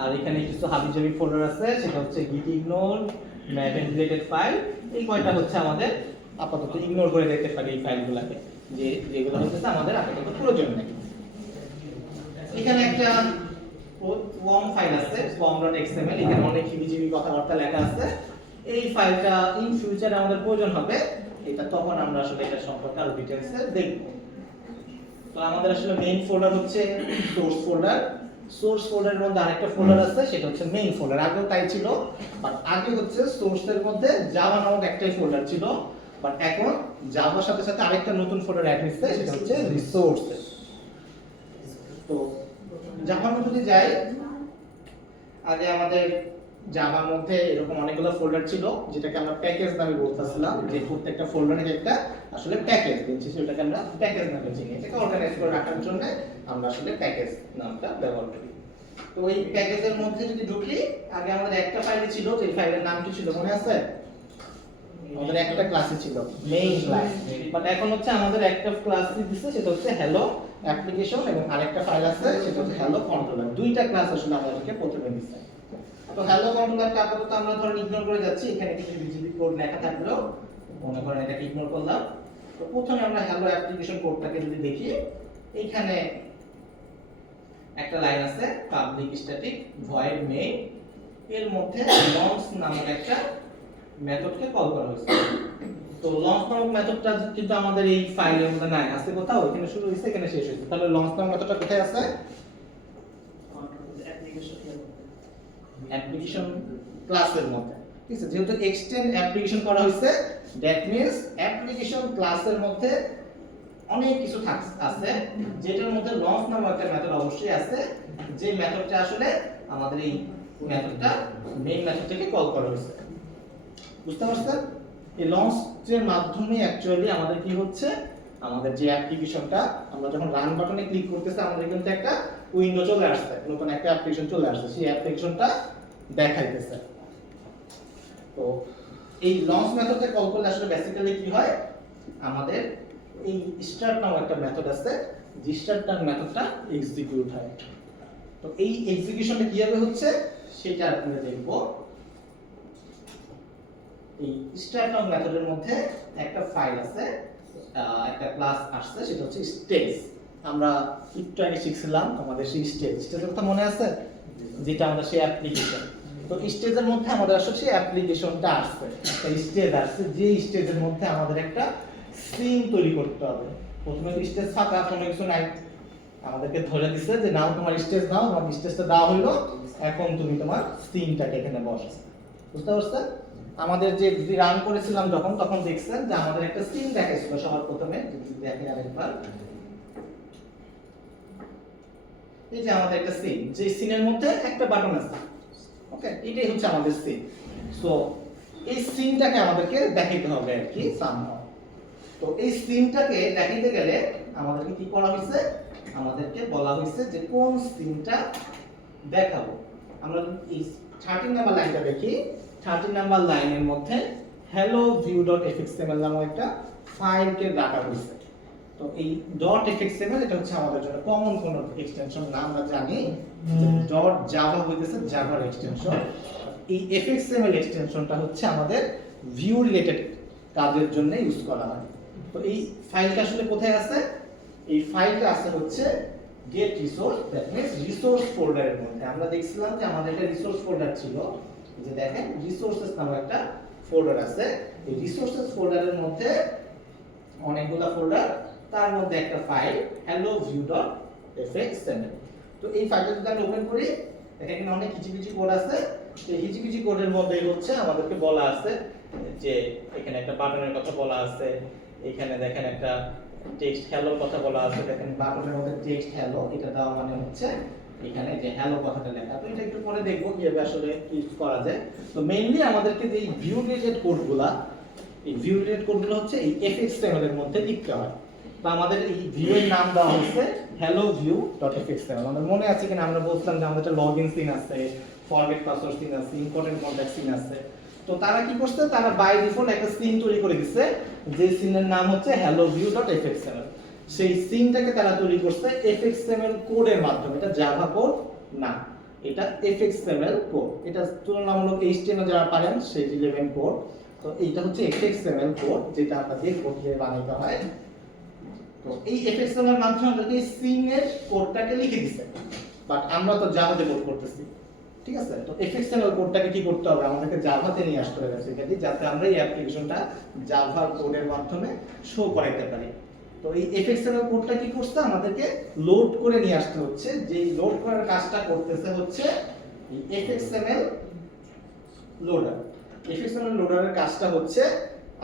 আর এখানে কিছু হাবিজাবি ফোল্ডার আছে, সেটা হচ্ছে গিট ইগনোর, ম্যাভেন রিলেটেড ফাইল। এই কয়টা হচ্ছে আমাদের আপাতত ইগনোর করে দেখতে পারি এই ফাইলগুলোকে, যে যেগুলো হচ্ছে আমাদের আপাতত প্রয়োজন নেই। এখানে একটা ফর্ম ফাইল আছে, form.xml, এখানে অনেক হিবিজিবি কথাবার্তা লেখা আছে। এই ফাইলটা ইন ফিউচারে আমাদের প্রয়োজন হবে, এটা তখন আমরা আসলে এটা সম্পর্কে আরো ডিটেইলসে দেখব। তো আমাদের আসলে মেইন ফোল্ডার হচ্ছে সোর্স ফোল্ডার, সোর্স ফোল্ডারের মধ্যে আরেকটা ফোল্ডার আছে, সেটা হচ্ছে মেইন ফোল্ডার। আগেও তাই ছিল, বাট আগে হচ্ছে সোর্সের মধ্যে জাভা নামক একটাই ফোল্ডার ছিল, বাট এখন জাভার সাথে সাথে আরেকটা নতুন ফোল্ডার অ্যাড হয়েছে, সেটা হচ্ছে রিসোর্স। তো জাভার মধ্যে যদি যাই, আগে আমাদের জাভার মধ্যে এরকম অনেকগুলো ফোল্ডার ছিল, যেটাকে আমরা প্যাকেজ নামে বলতেছিলাম, যে প্রত্যেকটা ফোল্ডারে একটা আসলে প্যাকেজ দিচ্ছি, সেটাকে আমরা প্যাকেজ নামে চিনি। এটাকে অর্গানাইজ করে রাখার জন্য আমরা আসলে প্যাকেজ নামটা ব্যবহার করি। তো এই প্যাকেজের মধ্যে যদি ঢুকি, আগে আমাদের একটা ফাইল ছিল, যে ফাইলের নাম কি ছিল মনে আছে? আমাদের একটা ক্লাসে ছিল মেইন ক্লাস, বাট এখন হচ্ছে আমাদের একটা ক্লাস দিচ্ছে, সেটা হচ্ছে হ্যালো অ্যাপ্লিকেশন, এবং আরেকটা ফাইল আছে সেটা হচ্ছে হ্যালো কন্ট্রোলার। দুইটা ক্লাস আসলে আমাদেরকে প্রথমে দিচ্ছে। তো হ্যালো কন্ট্রোলারটা আপাতত আমরা ধরেন ইগনোর করে যাচ্ছি, এখানে কিছু বিজিবি কোড লেখা থাকলেও মনে করেন এটাকে ইগনোর করলাম। তো প্রথমে আমরা হ্যালো অ্যাপ্লিকেশন কোডটাকে যদি দেখি, এইখানে একটা লাইন আছে পাবলিক স্ট্যাটিক ভয়েড মেইন, এর মধ্যে লঞ্চ নামক একটা মেথডকে কল করা হয়েছে। তো লঞ্চ নামক মেথডটা কিন্তু আমাদের এই ফাইলের মধ্যে নাই, আছে কোথাও, এখানে শুরু হয়েছে এখানে শেষ হয়েছে। তাহলে লঞ্চ নামক মেথডটা কোথায় আছে? অ্যাপ্লিকেশন ক্লাসের মধ্যে, ঠিক আছে? যেহেতু এক্সটেন্ড অ্যাপ্লিকেশন করা হয়েছে, দ্যাট মিন্স অ্যাপ্লিকেশন ক্লাসের মধ্যে অনেক কিছু আছে, যেটার মধ্যে লঞ্চ নামক একটা মেথড অবশ্যই আছে, যে মেথডটা আসলে আমাদের এই মেথডটা মেইন মেথড থেকে কল করা হয়েছে। বুঝতে পারছেন? এই লঞ্চের মাধ্যমে অ্যাকচুয়ালি আমাদের কি হচ্ছে, আমাদের যে অ্যাপ্লিকেশনটা আমরা যখন রান বাটনে ক্লিক করতেছি, আমাদের কিন্তু একটা উইন্ডো চলে আসছে, নতুন একটা অ্যাপ্লিকেশন চলে আসছে, সেই অ্যাপ্লিকেশনটা দেখাইতেছে। তো এই লঞ্চ মেথডে কল করলে আসলে বেসিক্যালি কি হয়, আমাদের এই স্টার্ট নামক একটা মেথড আছে, যে স্টার্ট নামক মেথডটা এক্সিকিউট হয়। তো এই এক্সিকিউশনটা কিভাবে হচ্ছে সেটা আমরা দেখব। এই স্টার্ট নামক মেথডের মধ্যে একটা ফাইল আছে, একটা ক্লাস আসছে, সেটা হচ্ছে স্টেজ। আমরা একটু আগে শিখছিলাম আমাদের সেই স্টেজের কথা মনে আছে, যেটা আমাদের সেই অ্যাপ্লিকেশন। তো স্টেজের মধ্যে আমাদের আসলে সেই অ্যাপ্লিকেশনটা আসছে, এই স্টেজ আসছে, যে স্টেজের মধ্যে আমাদের একটা সিন তৈরি করতে হবে। প্রথমে তো স্টেজ ফাঁকা, কোনো কিছু নাই, আমাদেরকে ধরে দিচ্ছে যে নাও তোমার স্টেজ নাও, তোমার স্টেজটা দেওয়া হলো, এখন তুমি তোমার সিনটাকে এখানে বসাও। বুঝতে পারছেন? আমাদের যে রান করেছিলাম যখন, তখন দেখছেন যে আমাদের একটা সিন দেখাইছিল সবার প্রথমে, যদি দেখেন আরেকবার, এই যে আমাদের একটা সিন, যে সিনের মধ্যে একটা বাটন আছে, ওকে, এটাই হচ্ছে আমাদের সিন। সো এই সিনটাকে আমাদেরকে দেখাইতে হবে আর কি সামহাও। তো এই সিনটাকে দেখাইতে গেলে আমাদেরকে কি করা হয়েছে, আমাদেরকে বলা হয়েছে যে কোন সিনটা দেখাবো। আমরা এই 13 নাম্বার লাইনটা দেখি, 13 নাম্বার লাইনের মধ্যে hello_view.fxml নামক একটা ফাইলকে ডাকা হয়েছে। তো এই .fxml এটা হচ্ছে আমাদের জন্য কমন কোন এক্সটেনশন না, আমরা জানি .java হইতেছে জাভার এক্সটেনশন। এই fxml এক্সটেনশনটা হচ্ছে আমাদের ভিউ রিলেটেড কাজের জন্য ইউজ করা হয়। তো এই ফাইলটা আসলে কোথায় আছে? এই ফাইলটা আছে হচ্ছে get resource, that means resource ফোল্ডারের মধ্যে। আমরা দেখছিলাম যে আমাদের একটা রিসোর্স ফোল্ডার ছিল, যে দেখেন রিসোর্সেস নামে একটা ফোল্ডার আছে। এই রিসোর্সেস ফোল্ডারের মধ্যে অনেকগুলো ফোল্ডার, তার মধ্যে একটা ফাইল hello_view.fxml। তো এই ফাইলটা যদি আমরা ওপেন করি, দেখেন এখানে অনেক হিজিবিজি কোড আছে। এই হিজিবিজি কোডের মধ্যে হচ্ছে আমাদেরকে বলা আছে যে এখানে একটা বাটনের কথা বলা আছে, এখানে দেখেন একটা টেক্সট হ্যালোর কথা বলা আছে, দেখেন বাটনের মধ্যে টেক্সট হ্যালো, এটা দেওয়া মানে হচ্ছে এখানে যে হ্যালো কথাটা লেখা। তো এটা একটু পরে দেখবো কিভাবে আসলে ইউজ করা যায়। তো মেইনলি আমাদেরকে যে ভিউ রিলেটেড কোডগুলা, এই ভিউ রিলেটেড কোডগুলো হচ্ছে এই fxml এর মধ্যে লিখতে হয়। তো আমাদের এই ভিউ এর নাম দেওয়া হচ্ছে hello_view.fxml। আমাদের মনে আছে কিনা, আমরা বলছিলাম যে আমাদের একটা লগইন সিন আছে, ফরগেট পাসওয়ার্ড সিন আছে, ইম্পর্টেন্ট কন্টাক্ট সিন আছে। তো তারা কি করছে, তারা বাই ডিফল্ট একটা সিন তৈরি করে দিচ্ছে, যে সিনের নাম হচ্ছে hello_view.fxml। সেই সিনটাকে তারা তৈরি করছে fxml কোডের মাধ্যমে। এটা জাভা কোড না, এটা fxml কোড। এটা তুলনামূলক HTML যারা পারেন সেই রিলেভেন্ট কোড। তো এইটা হচ্ছে fxml কোড, যেটা আমরা দেখব কিভাবে বানাইতে হয়। তো এই fxml এর মাধ্যমে আমরা এই সিনের কোডটাকে লিখে দিছে, বাট আমরা তো জাভাতে কোড করতেছি, ঠিক আছে? তো fxml কোডটাকে কি করতে হবে, আমাদেরকে জাভাতে নিয়ে আসতে হবে বেসিক্যালি, যাতে আমরা এই অ্যাপ্লিকেশনটা জাভা কোডের মাধ্যমে শো করাইতে পারি। তো এই fxml কোডটা কি করছে আমাদেরকে লোড করে নিয়ে আসতে হচ্ছে, যে লোড করার কাজটা করতেছে হচ্ছে এই fxml লোডার। fxml লোডারের কাজটা হচ্ছে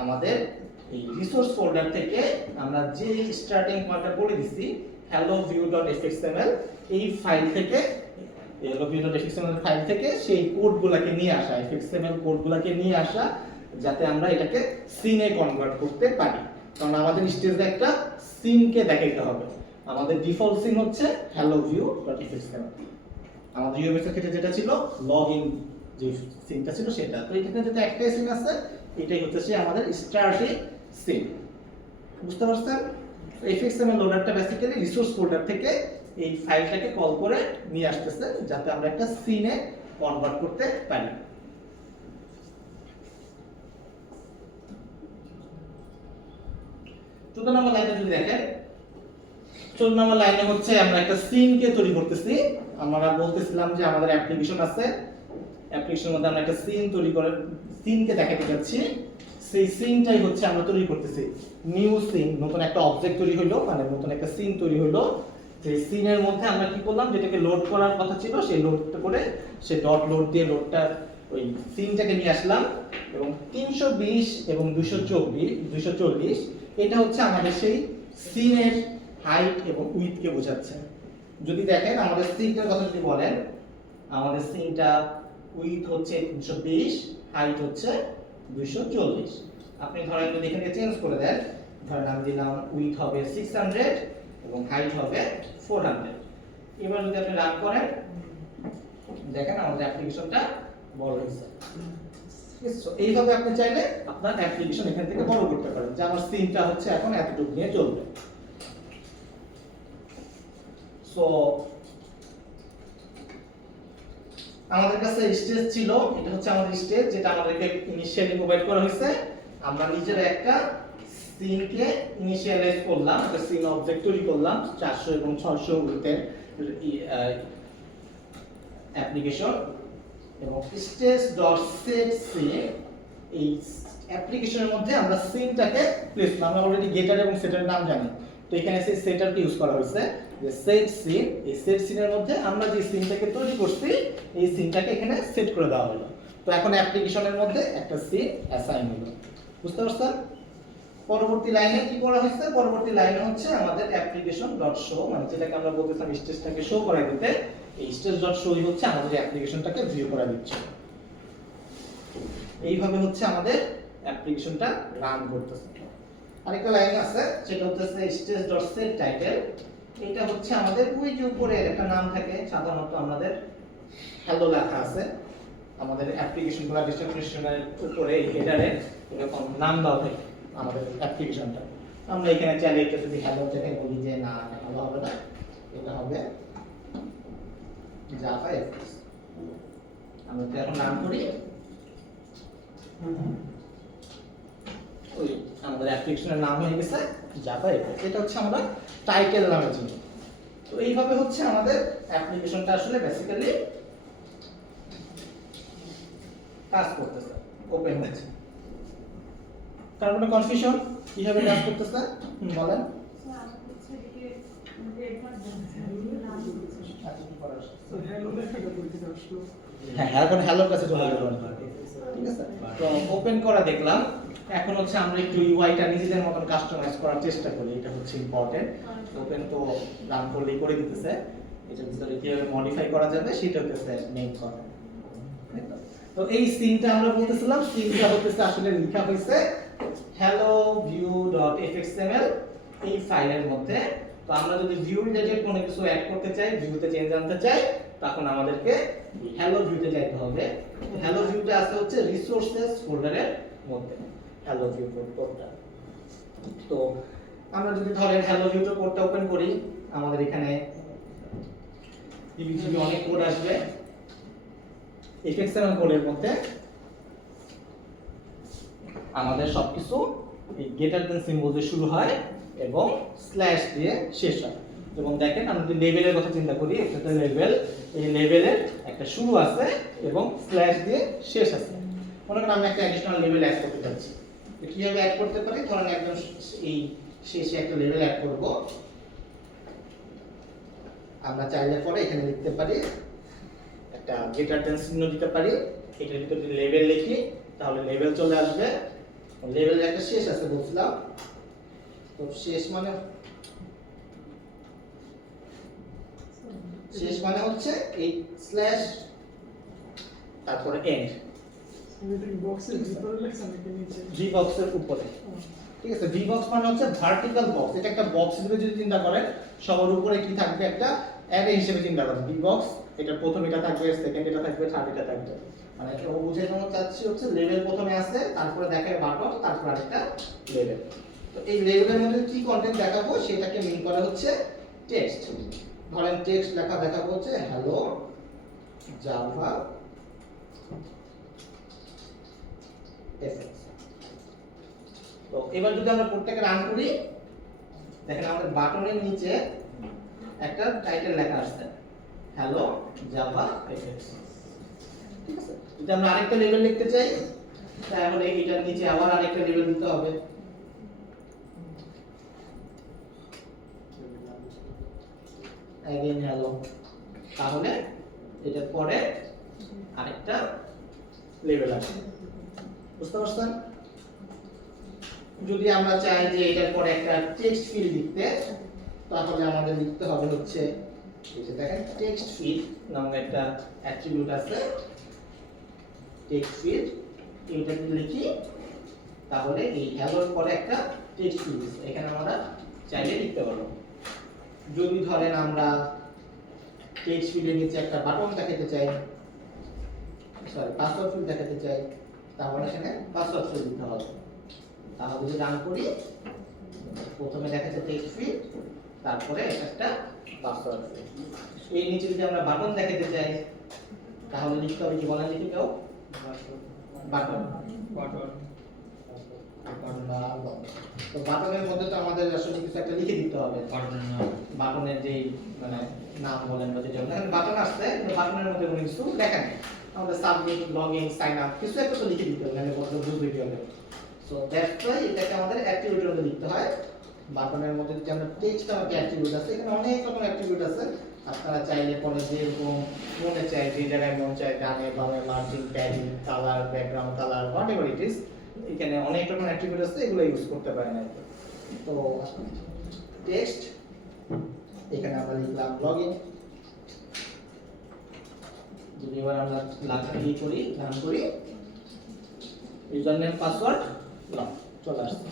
আমাদের এই রিসোর্স ফোল্ডার থেকে আমরা যে স্টার্টিং পয়েন্টটা বলে দিছি helloview.fxml এই ফাইল থেকে helloview.fxml ফাইল থেকে সেই কোডগুলোকে নিয়ে আসা, fxml কোডগুলোকে নিয়ে আসা, যাতে আমরা এটাকে সিনে কনভার্ট করতে পারি। কারণ আমাদের স্টেজে একটা সিনকে দেখাইতে হবে। আমাদের ডিফল্ট সিন হচ্ছে helloview.fxml। আমাদের ইউএমএস এর ক্ষেত্রে যেটা ছিল লগইন যে সিনটা ছিল সেটা। তো এখানে যেটা একটাই সিন আছে, এটাই হচ্ছে সে আমাদের স্টার্টিং সিন। বুঝতে পারছেন? fxml লোডারটা বেসিক্যালি রিসোর্স ফোল্ডার থেকে এই ফাইলটাকে কল করে নিয়ে আসতেছে, যাতে আমরা একটা সিনে কনভার্ট করতে পারি। চোদ্দ নম্বর লাইনে যদি দেখেন, 14 নম্বর লাইনে হচ্ছে আমরা একটা সিনকে তৈরি করতেছি। আমরা বলতেছিলাম যে আমাদের অ্যাপ্লিকেশন আছে, অ্যাপ্লিকেশনের মধ্যে আমরা একটা সিন তৈরি করে সিনকে দেখাতে যাচ্ছি। সেই সিনটাই হচ্ছে আমরা তৈরি করতেছি। নিউ সিন, নতুন একটা অবজেক্ট তৈরি হলো, মানে নতুন একটা সিন তৈরি হলো। যে সিনের মধ্যে আমরা কি করলাম, যেটাকে লোড করার কথা ছিল সেই লোডটা করে সে ডট লোড দিয়ে লোডটা ওই সিনটাকে নিয়ে আসলাম। এবং 320 এবং 240 এটা হচ্ছে আমাদের সেই সিনের হাইট এবং উইডথকে বোঝাচ্ছে। যদি দেখেন আমাদের সিনটার কথা যদি বলেন, আমাদের সিনটা উইডথ হচ্ছে 320, হাইট হচ্ছে 240। আপনি ধরেন যদি এখানে চেঞ্জ করে দেন, ধরেন আমি দিলাম উইডথ হবে 600 এবং হাইট হবে 400। এবার যদি আপনি রান করেন, দেখেন আমাদের অ্যাপ্লিকেশনটা বড় হয়েছে। এইভাবে আপনি চাইলে আপনার অ্যাপ্লিকেশন এখান থেকে বড় করতে পারেন, যে আমার সিনটা হচ্ছে এখন এতটুকু নিয়ে চলবে। সো আমাদের কাছে স্টেজ ছিল, এটা হচ্ছে আমাদের স্টেজ, যেটা আমাদেরকে ইনিশিয়ালি প্রোভাইড করা হয়েছে। আমরা নিজের একটা সিনকে ইনিশিয়ালাইজ করলাম, একটা সিন অবজেক্ট তৈরি করলাম 400 এবং 600 উইথের অ্যাপ্লিকেশন। এবং stage.setScene এই অ্যাপ্লিকেশনের মধ্যে আমরা সিনটাকে প্লেস করলাম। আমরা অলরেডি গেটার এবং সেটার নাম জানি, তো এখানে সেই সেটারকে ইউজ করা হয়েছে যে সেট সিন। এই সেট সিনের মধ্যে আমরা যে সিনটাকে তৈরি করছি এই সিনটাকে এখানে সেট করে দেওয়া হলো। তো এখন অ্যাপ্লিকেশনের মধ্যে একটা সিন অ্যাসাইন হলো। বুঝতে পারছেন? পরবর্তী লাইনে কি করা হয়েছে, পরবর্তী লাইনে হচ্ছে আমাদের application.show, মানে যেটাকে আমরা বলতেছিলাম স্টেজটাকে শো করা দিতে, এই stage.show হচ্ছে আমাদের অ্যাপ্লিকেশনটাকে ভিউ করা দিচ্ছে। এইভাবে হচ্ছে আমাদের অ্যাপ্লিকেশনটা রান করতেছে। আরেকটা লাইন আছে, সেটা হচ্ছে stage.setTitle। এটা হচ্ছে আমাদের ওই যে উপরে একটা নাম থাকে, সাধারণত আমাদের হ্যালো লেখা আছে আমাদের অ্যাপ্লিকেশনগুলো ডেসক্রিপশনের উপরে হেডারে এরকম নাম দেওয়া থাকে আমাদের অ্যাপ্লিকেশনটা। আমরা এখানে চাইলে এটা যদি হ্যালো থেকে বলি যে না, হ্যালো হবে না, এটা হবে জাভা এফএস। আমরা তো এখন নাম করি ওই আমাদের অ্যাপ্লিকেশনের নাম হয়ে গেছে জাভা এফএস। এটা হচ্ছে আমরা টাইটেল নামের জন্য। তো এইভাবে হচ্ছে আমাদের অ্যাপ্লিকেশনটা আসলে বেসিক্যালি কাজ করতেছে, ওপেন হয়েছে। কার কোনো কনফিউশন কিভাবে কাজ করতেছে বলেন? হ্যাঁ, এখন হ্যালোর কাছে চলে গেল। ঠিক আছে, তো ওপেন করা দেখলাম। এখন হচ্ছে আমরা একটু ইউআইটা নিজেদের মতন কাস্টমাইজ করার চেষ্টা করি, এটা হচ্ছে ইম্পর্টেন্ট। ওপেন তো রান করলেই করে দিতেছে, এটার ভিতরে কিভাবে মডিফাই করা যাবে সেটা হচ্ছে মেইন কথা। তো এই সিনটা আমরা বলতেছিলাম, সিনটা হচ্ছে আসলে লেখা হয়েছে helloview.fxml এই ফাইলের মধ্যে। তো আমরা যদি ভিউ রিলেটেড কোনো কিছু অ্যাড করতে চাই, ভিউতে চেঞ্জ আনতে চাই, তখন আমাদেরকে হ্যালো ভিউতে যাইতে হবে। হ্যালো ভিউটা আছে হচ্ছে রিসোর্সেস ফোল্ডারের মধ্যে, হ্যালো ভিউ কোডটা। তো আমরা যদি ধরেন হ্যালো ভিউটা কোডটা ওপেন করি, আমাদের এখানে ইবিজিবি অনেক কোড আসবে। fxml কোডের মধ্যে আমাদের সবকিছু এই গ্রেটার দ্যান সিম্বল দিয়ে শুরু হয় এবং স্ল্যাশ দিয়ে শেষ হয়। এবং দেখেন আমরা যদি লেভেলের কথা চিন্তা করি, একটা লেভেল, এই লেভেলের একটা শুরু আছে এবং স্ল্যাশ দিয়ে শেষ আছে। মনে করেন আমি একটা অ্যাডিশনাল লেভেল অ্যাড করতে চাচ্ছি, কিভাবে অ্যাড করতে পারি? ধরেন একজন এই শেষে একটা লেভেল অ্যাড করব। আমরা চাইলে পরে এখানে লিখতে পারি একটা গ্রেটার দেন চিহ্ন দিতে পারি, এটার ভিতরে যদি লেভেল লিখি তাহলে লেভেল চলে আসবে। লেভেলের একটা শেষ আছে বলছিলাম, তো শেষ মানে হচ্ছে এই স্ল্যাশ তারপরে এন্ড, এটা বক্সের ভিতরে লেখা নাকি নিচে? ভি বক্সের উপরে। ঠিক আছে, ভি বক্স মানে হচ্ছে ভার্টিক্যাল বক্স। এটা একটা বক্স হিসেবে যদি চিন্তা করেন, সবার উপরে কি থাকবে, একটা অ্যারে হিসেবে চিন্তা করেন। ভি বক্স, এটা প্রথম এটা থাকবে, সেকেন্ড এটা থাকবে, থার্ড এটা থাকবে। মানে এটা বোঝানো চাচ্ছি হচ্ছে লেভেল প্রথমে আছে, তারপরে দেখায় বাটন, তারপর আরেকটা লেভেল। তো এই লেভেলের মধ্যে কি কন্টেন্ট দেখাবো সেটাকে মিন করা হচ্ছে টেক্সট। ধরেন টেক্সট লেখা দেখাবো হচ্ছে হ্যালো জাভা এফএক্স। তো এবার যদি আমরা কোডটাকে রান করি, দেখেন আমাদের বাটনের নিচে একটা টাইটেল লেখা আসছে হ্যালো জাভা এফএক্স। ঠিক আছে, যদি আমরা আরেকটা লেভেল লিখতে চাই তাহলে এটার নিচে আবার আরেকটা লেভেল দিতে হবে। অ্যাগেন হ্যালো, তাহলে এটার পরে আরেকটা লেভেল আসবে। বুঝতে পারছেন? যদি আমরা চাই যে এটার পরে একটা টেক্সট ফিল্ড লিখতে, তাহলে আমাদের লিখতে হবে হচ্ছে এই যে দেখেন টেক্সট ফিল্ড নামে একটা অ্যাট্রিবিউট আছে, টেক্সট ফিল্ড। এটা যদি লিখি তাহলে এই হ্যালোর পরে একটা টেক্সট ফিল্ড আছে, এখানে আমরা চাইলে লিখতে পারবো। যদি ধরেন আমরা টেক্সট ফিল্ডের নিচে একটা বাটন দেখাতে চাই, সরি পাসওয়ার্ড ফিল্ড দেখাতে চাই, তাহলে এখানে পাসওয়ার্ড ফিল্ড দিতে হবে। তাহলে যদি রান করি, প্রথমে দেখাচ্ছে টেক্সট ফিল্ড, তারপরে একটা পাসওয়ার্ড ফিল্ড। এই নিচে যদি আমরা বাটন দেখাতে চাই তাহলে লিখতে হবে কি, বলেন লিখে কেউ? বাটন। তো বাটনের মধ্যে তো আমাদের আসলে কিছু একটা লিখে দিতে হবে, বাটনের যেই মানে নাম বলেন বা যেটা এখানে বাটন আসছে, কিন্তু বাটনের মধ্যে কোনো কিছু লেখা নেই। আমাদের সাবমিট, লগইন, সাইন আপ কিছু একটা তো লিখে দিতে হবে, মানে বলতে বুঝবে কি হবে। সো দ্যাটস ওয়াই এটাকে আমাদের অ্যাট্রিবিউটের মধ্যে লিখতে হয়। বাটনের মধ্যে যে আমরা টেক্সট আমাদের অ্যাট্রিবিউট আছে, এখানে অনেক রকম অ্যাট্রিবিউট আছে। আপনারা চাইলে পরে যেরকম মনে চায়, যে জায়গায় মন চায়, ডানে বামে margin, padding, colour, background colour, whatever it is, এখানে অনেক রকম অ্যাট্রিবিউট আছে, এগুলো ইউজ করতে পারেন আর কি। তো টেক্সট, এখানে আমরা লিখলাম লগইন। যদি এবার আমরা লাগিয়ে করি, রান করি, ইউজার নেম পাসওয়ার্ড লগ চলে আসছে।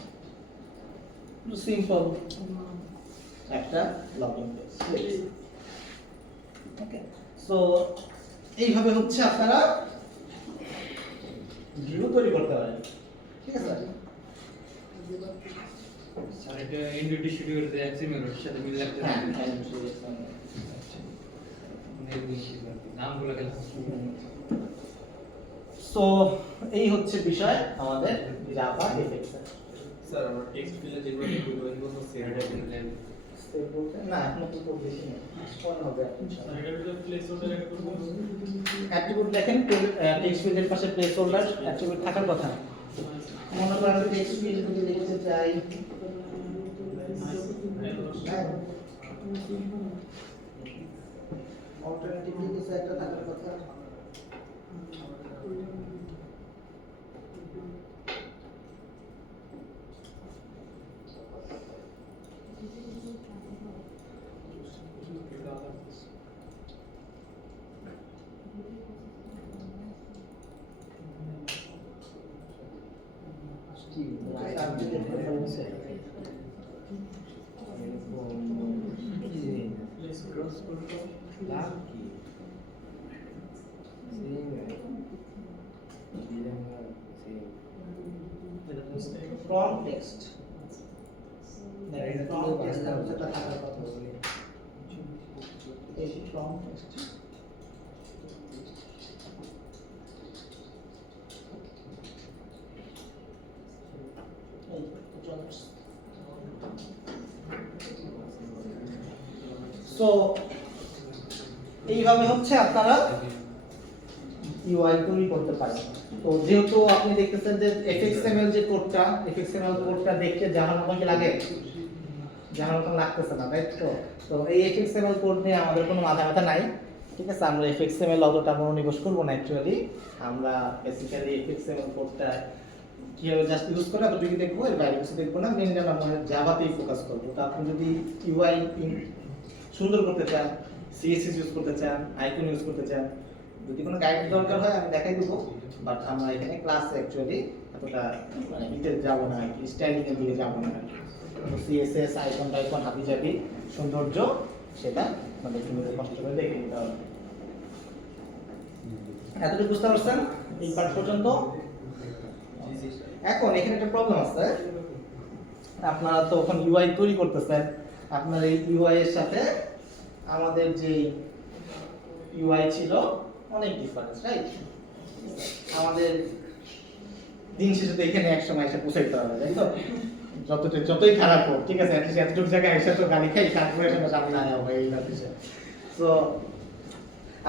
সিম্পল একটা লগইন পেজ। ওকে, সো এইভাবে হচ্ছে আপনারা ভিউ তৈরি করতে পারেন। ঠিক আছে, স্যার এটা এনডিটি স্টুডিওর যে এক্সএমএল এর সাথে মিল লাগতে হ্যাঁ নামগুলো গেল। সো এই হচ্ছে বিষয় আমাদের জাভা এফএক্স এর। স্যার আমরা টেক্সট ফিল্ডে যেগুলো লিখব এগুলো তো সেভ করতে সেভ বলতে না, এখনো তো বেশি নেই, কোন হবে স্যার এটা তো প্লেস হোল্ডার একটা করব। অ্যাট্রিবিউট দেখেন, টেক্সট ফিল্ডের পাশে প্লেস হোল্ডার অ্যাট্রিবিউট থাকার কথা। মনে করেন আমি টেক্সট ফিল্ড যদি লিখতে চাই, অল্টারনেটিভলি কিছু একটা থাকার কথা। ফ্রম টেক্সট, ফ্রম টেক্সট সেটা থাকার কথা বলি, এই ফ্রম টেক্সট। সো এইভাবে হচ্ছে আপনারা ইউআই তৈরি করতে পারেন। তো যেহেতু আপনি দেখতেছেন যে fxml যে fxml কোডটা দেখতে জানার মতো কি লাগে, জানার মতো লাগতেছে না, তাই তো? তো এই fxml কোড নিয়ে আমাদের কোনো মাথা ব্যথা নাই, ঠিক আছে? আমরা fxml অতটা মনোনিবেশ করবো না অ্যাকচুয়ালি। আমরা বেসিক্যালি fxml কোডটা কিভাবে জাস্ট ইউজ করে এতটুকু দেখবো, এর বাইরে কিছু দেখবো না। মেইনলি আমরা জাভাতেই ফোকাস করবো। তো আপনি যদি ইউআই সুন্দর করতে চান, সিএসএস ইউজ করতে চান, আইকন ইউজ করতে চান, যদি কোনো গাইড দরকার হয় আমি দেখাই দেবো। বাট আমরা এখানে ক্লাসে অ্যাকচুয়ালি এতটা মানে ডিটেল যাবো না আর কি, স্টাইলিং এর দিকে যাবো না আর কি। সিএসএস আইকন টাইকন হাবি যাবি সৌন্দর্য সেটা মানে একটু কষ্ট করে দেখে নিতে হবে। এতটুকু বুঝতে পারছেন এই পার্ট পর্যন্ত? এখন এখানে একটা প্রবলেম আছে, আপনারা তো এখন ইউআই তৈরি করতেছেন, আপনার এই ইউআই এর সাথে আমাদের যে ইউআই ছিল অনেক ডিফারেন্স, রাইট? আমাদের দিন শেষে তো এখানে এক সময় এসে পৌঁছাইতে হবে, তাই তো? যতই খারাপ হোক, ঠিক আছে, অ্যাটলিস্ট এতটুকু জায়গায় এসে তো গাড়ি খাই, তারপরে সেটা সামনে আনা হবে এই অফিসে। সো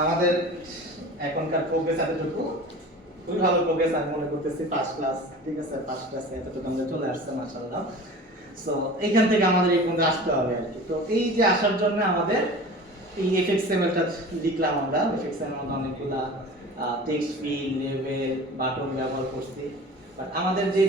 আমাদের এখনকার প্রোগ্রেস এতটুকু, খুবই ভালো প্রোগ্রেস আমি মনে করতেছি, ফার্স্ট ক্লাস, ঠিক আছে? ফার্স্ট ক্লাসে এতটুকু আমরা চলে আসছে মাশাআল্লাহ। সো এইখান থেকে আমাদের এই পর্যন্ত আসতে হবে আর কি। তো এই যে আসার জন্য আমাদের এই fxml-টা লিখলাম আমরা। fxml এর অনেকগুলা টেক্সট ফিল্ড, লেভেল, বাটন ব্যবহার করছি। বাট আমাদের যে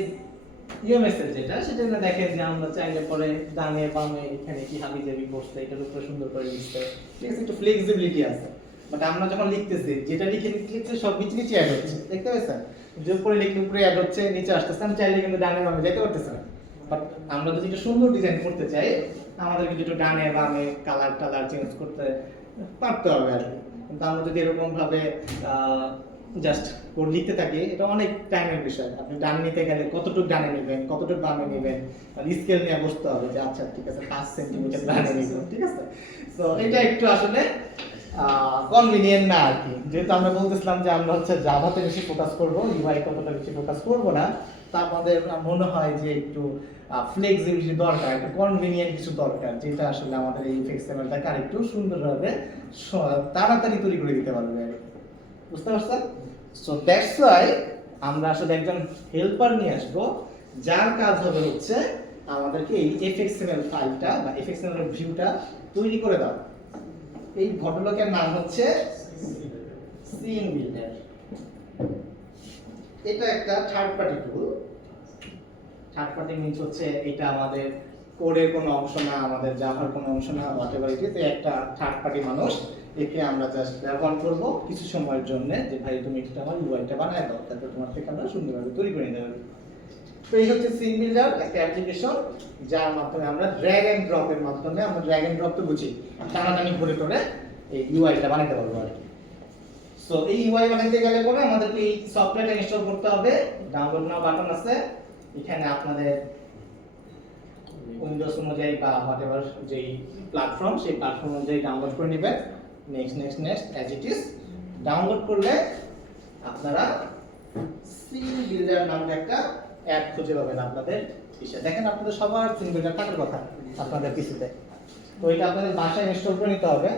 ইউএমএস এর যেটা, সেটা না দেখেন যে আমরা চাইলে পরে ডানে বামে এখানে কি হাবিজাবি করতে, এটার উপরে সুন্দর করে লিখতে, ঠিক আছে? একটু ফ্লেক্সিবিলিটি আছে। বাট আমরা যখন লিখতেছি, যেটা লিখতে সব নিচে অ্যাড হচ্ছে, দেখতে পাচ্ছেন? যে উপরে লিখলে উপরে অ্যাড হচ্ছে, নিচে আসতেছে। আমি চাইলে কিন্তু ডানে বামে যেতে পারতেছি না। বাট আমরা যদি একটু সুন্দর ডিজাইন করতে চাই, আমাদের কিন্তু একটু ডানে বামে কালার টালার চেঞ্জ করতে পারতে হবে আর কি। কিন্তু আমরা যদি এরকম ভাবে জাস্ট কোড লিখতে থাকি, এটা অনেক টাইমের বিষয়। আপনি ডানে নিতে গেলে কতটুকু ডানে নেবেন, কতটুকু বামে নেবেন, স্কেল নিয়ে বসতে হবে যে আচ্ছা ঠিক আছে 5 সেন্টিমিটার ডানে নিব, ঠিক আছে? সো এটা একটু আসলে কনভিনিয়েন্ট না আর কি। যেহেতু আমরা বলতেছিলাম যে আমরা হচ্ছে জাভাতে বেশি ফোকাস করবো, ইউআই কতটা বেশি ফোকাস করবো না, তা আমাদের মনে হয় যে একটু ফ্লেক্সিবিলিটি দরকার, একটু কনভিনিয়েন্ট কিছু দরকার, যেটা আসলে আমাদের এই fxml-টাকে আরেকটু সুন্দরভাবে তাড়াতাড়ি তৈরি করে দিতে পারবে। বুঝতে পারছেন? সো দ্যাটস ওয়াই আমরা আসলে একজন হেল্পার নিয়ে আসবো, যার কাজ হবে হচ্ছে আমাদেরকে এই fxml ফাইলটা বা fxml ভিউটা তৈরি করে দাও। এই ভদ্রলোকের নাম হচ্ছে সিন বিল্ডার। এটা একটা third party tool. Third party means হচ্ছে এটা আমাদের কোডের কোনো অংশ না, আমাদের জাভার কোনো অংশ না, হোয়াটএভার ইট ইজ, একটা থার্ড পার্টি মানুষ। একে আমরা জাস্ট ব্যবহার করব কিছু সময়ের জন্য, যে ভাই তুমি এটা আমার ইউআইটা বানায় দাও, তারপর তোমার থেকে আমরা সুন্দরভাবে তৈরি করে নিতে পারবো। তো এই হচ্ছে সিন বিল্ডার, একটা অ্যাপ্লিকেশন যার মাধ্যমে আমরা ড্র্যাগ এন্ড ড্রপের মাধ্যমে, আমরা ড্র্যাগ এন্ড ড্রপ তো বুঝি, টানাটানি করে করে এই ইউআইটা বানাতে পারবো আর কি। সো এই ইউআই বানাতে গেলে পরে আমাদেরকে এই সফটওয়্যারটা ইনস্টল করতে হবে। ডাউনলোড নাও বাটন আছে এখানে, আপনাদের উইন্ডোজ অনুযায়ী বা হোয়াটএভার যেই প্ল্যাটফর্ম, সেই প্ল্যাটফর্ম অনুযায়ী ডাউনলোড করে নেবেন। Next next next as it is. Download করলে আপনারা সিন বিল্ডার নামে একটা অ্যাপ খুঁজে পাবেন আপনাদের পিসে। দেখেন আপনাদের সবার সিন বিল্ডার থাকার কথা আপনাদের পিসিতে। তো এটা আপনাদের বাসায় ইনস্টল করে নিতে হবে।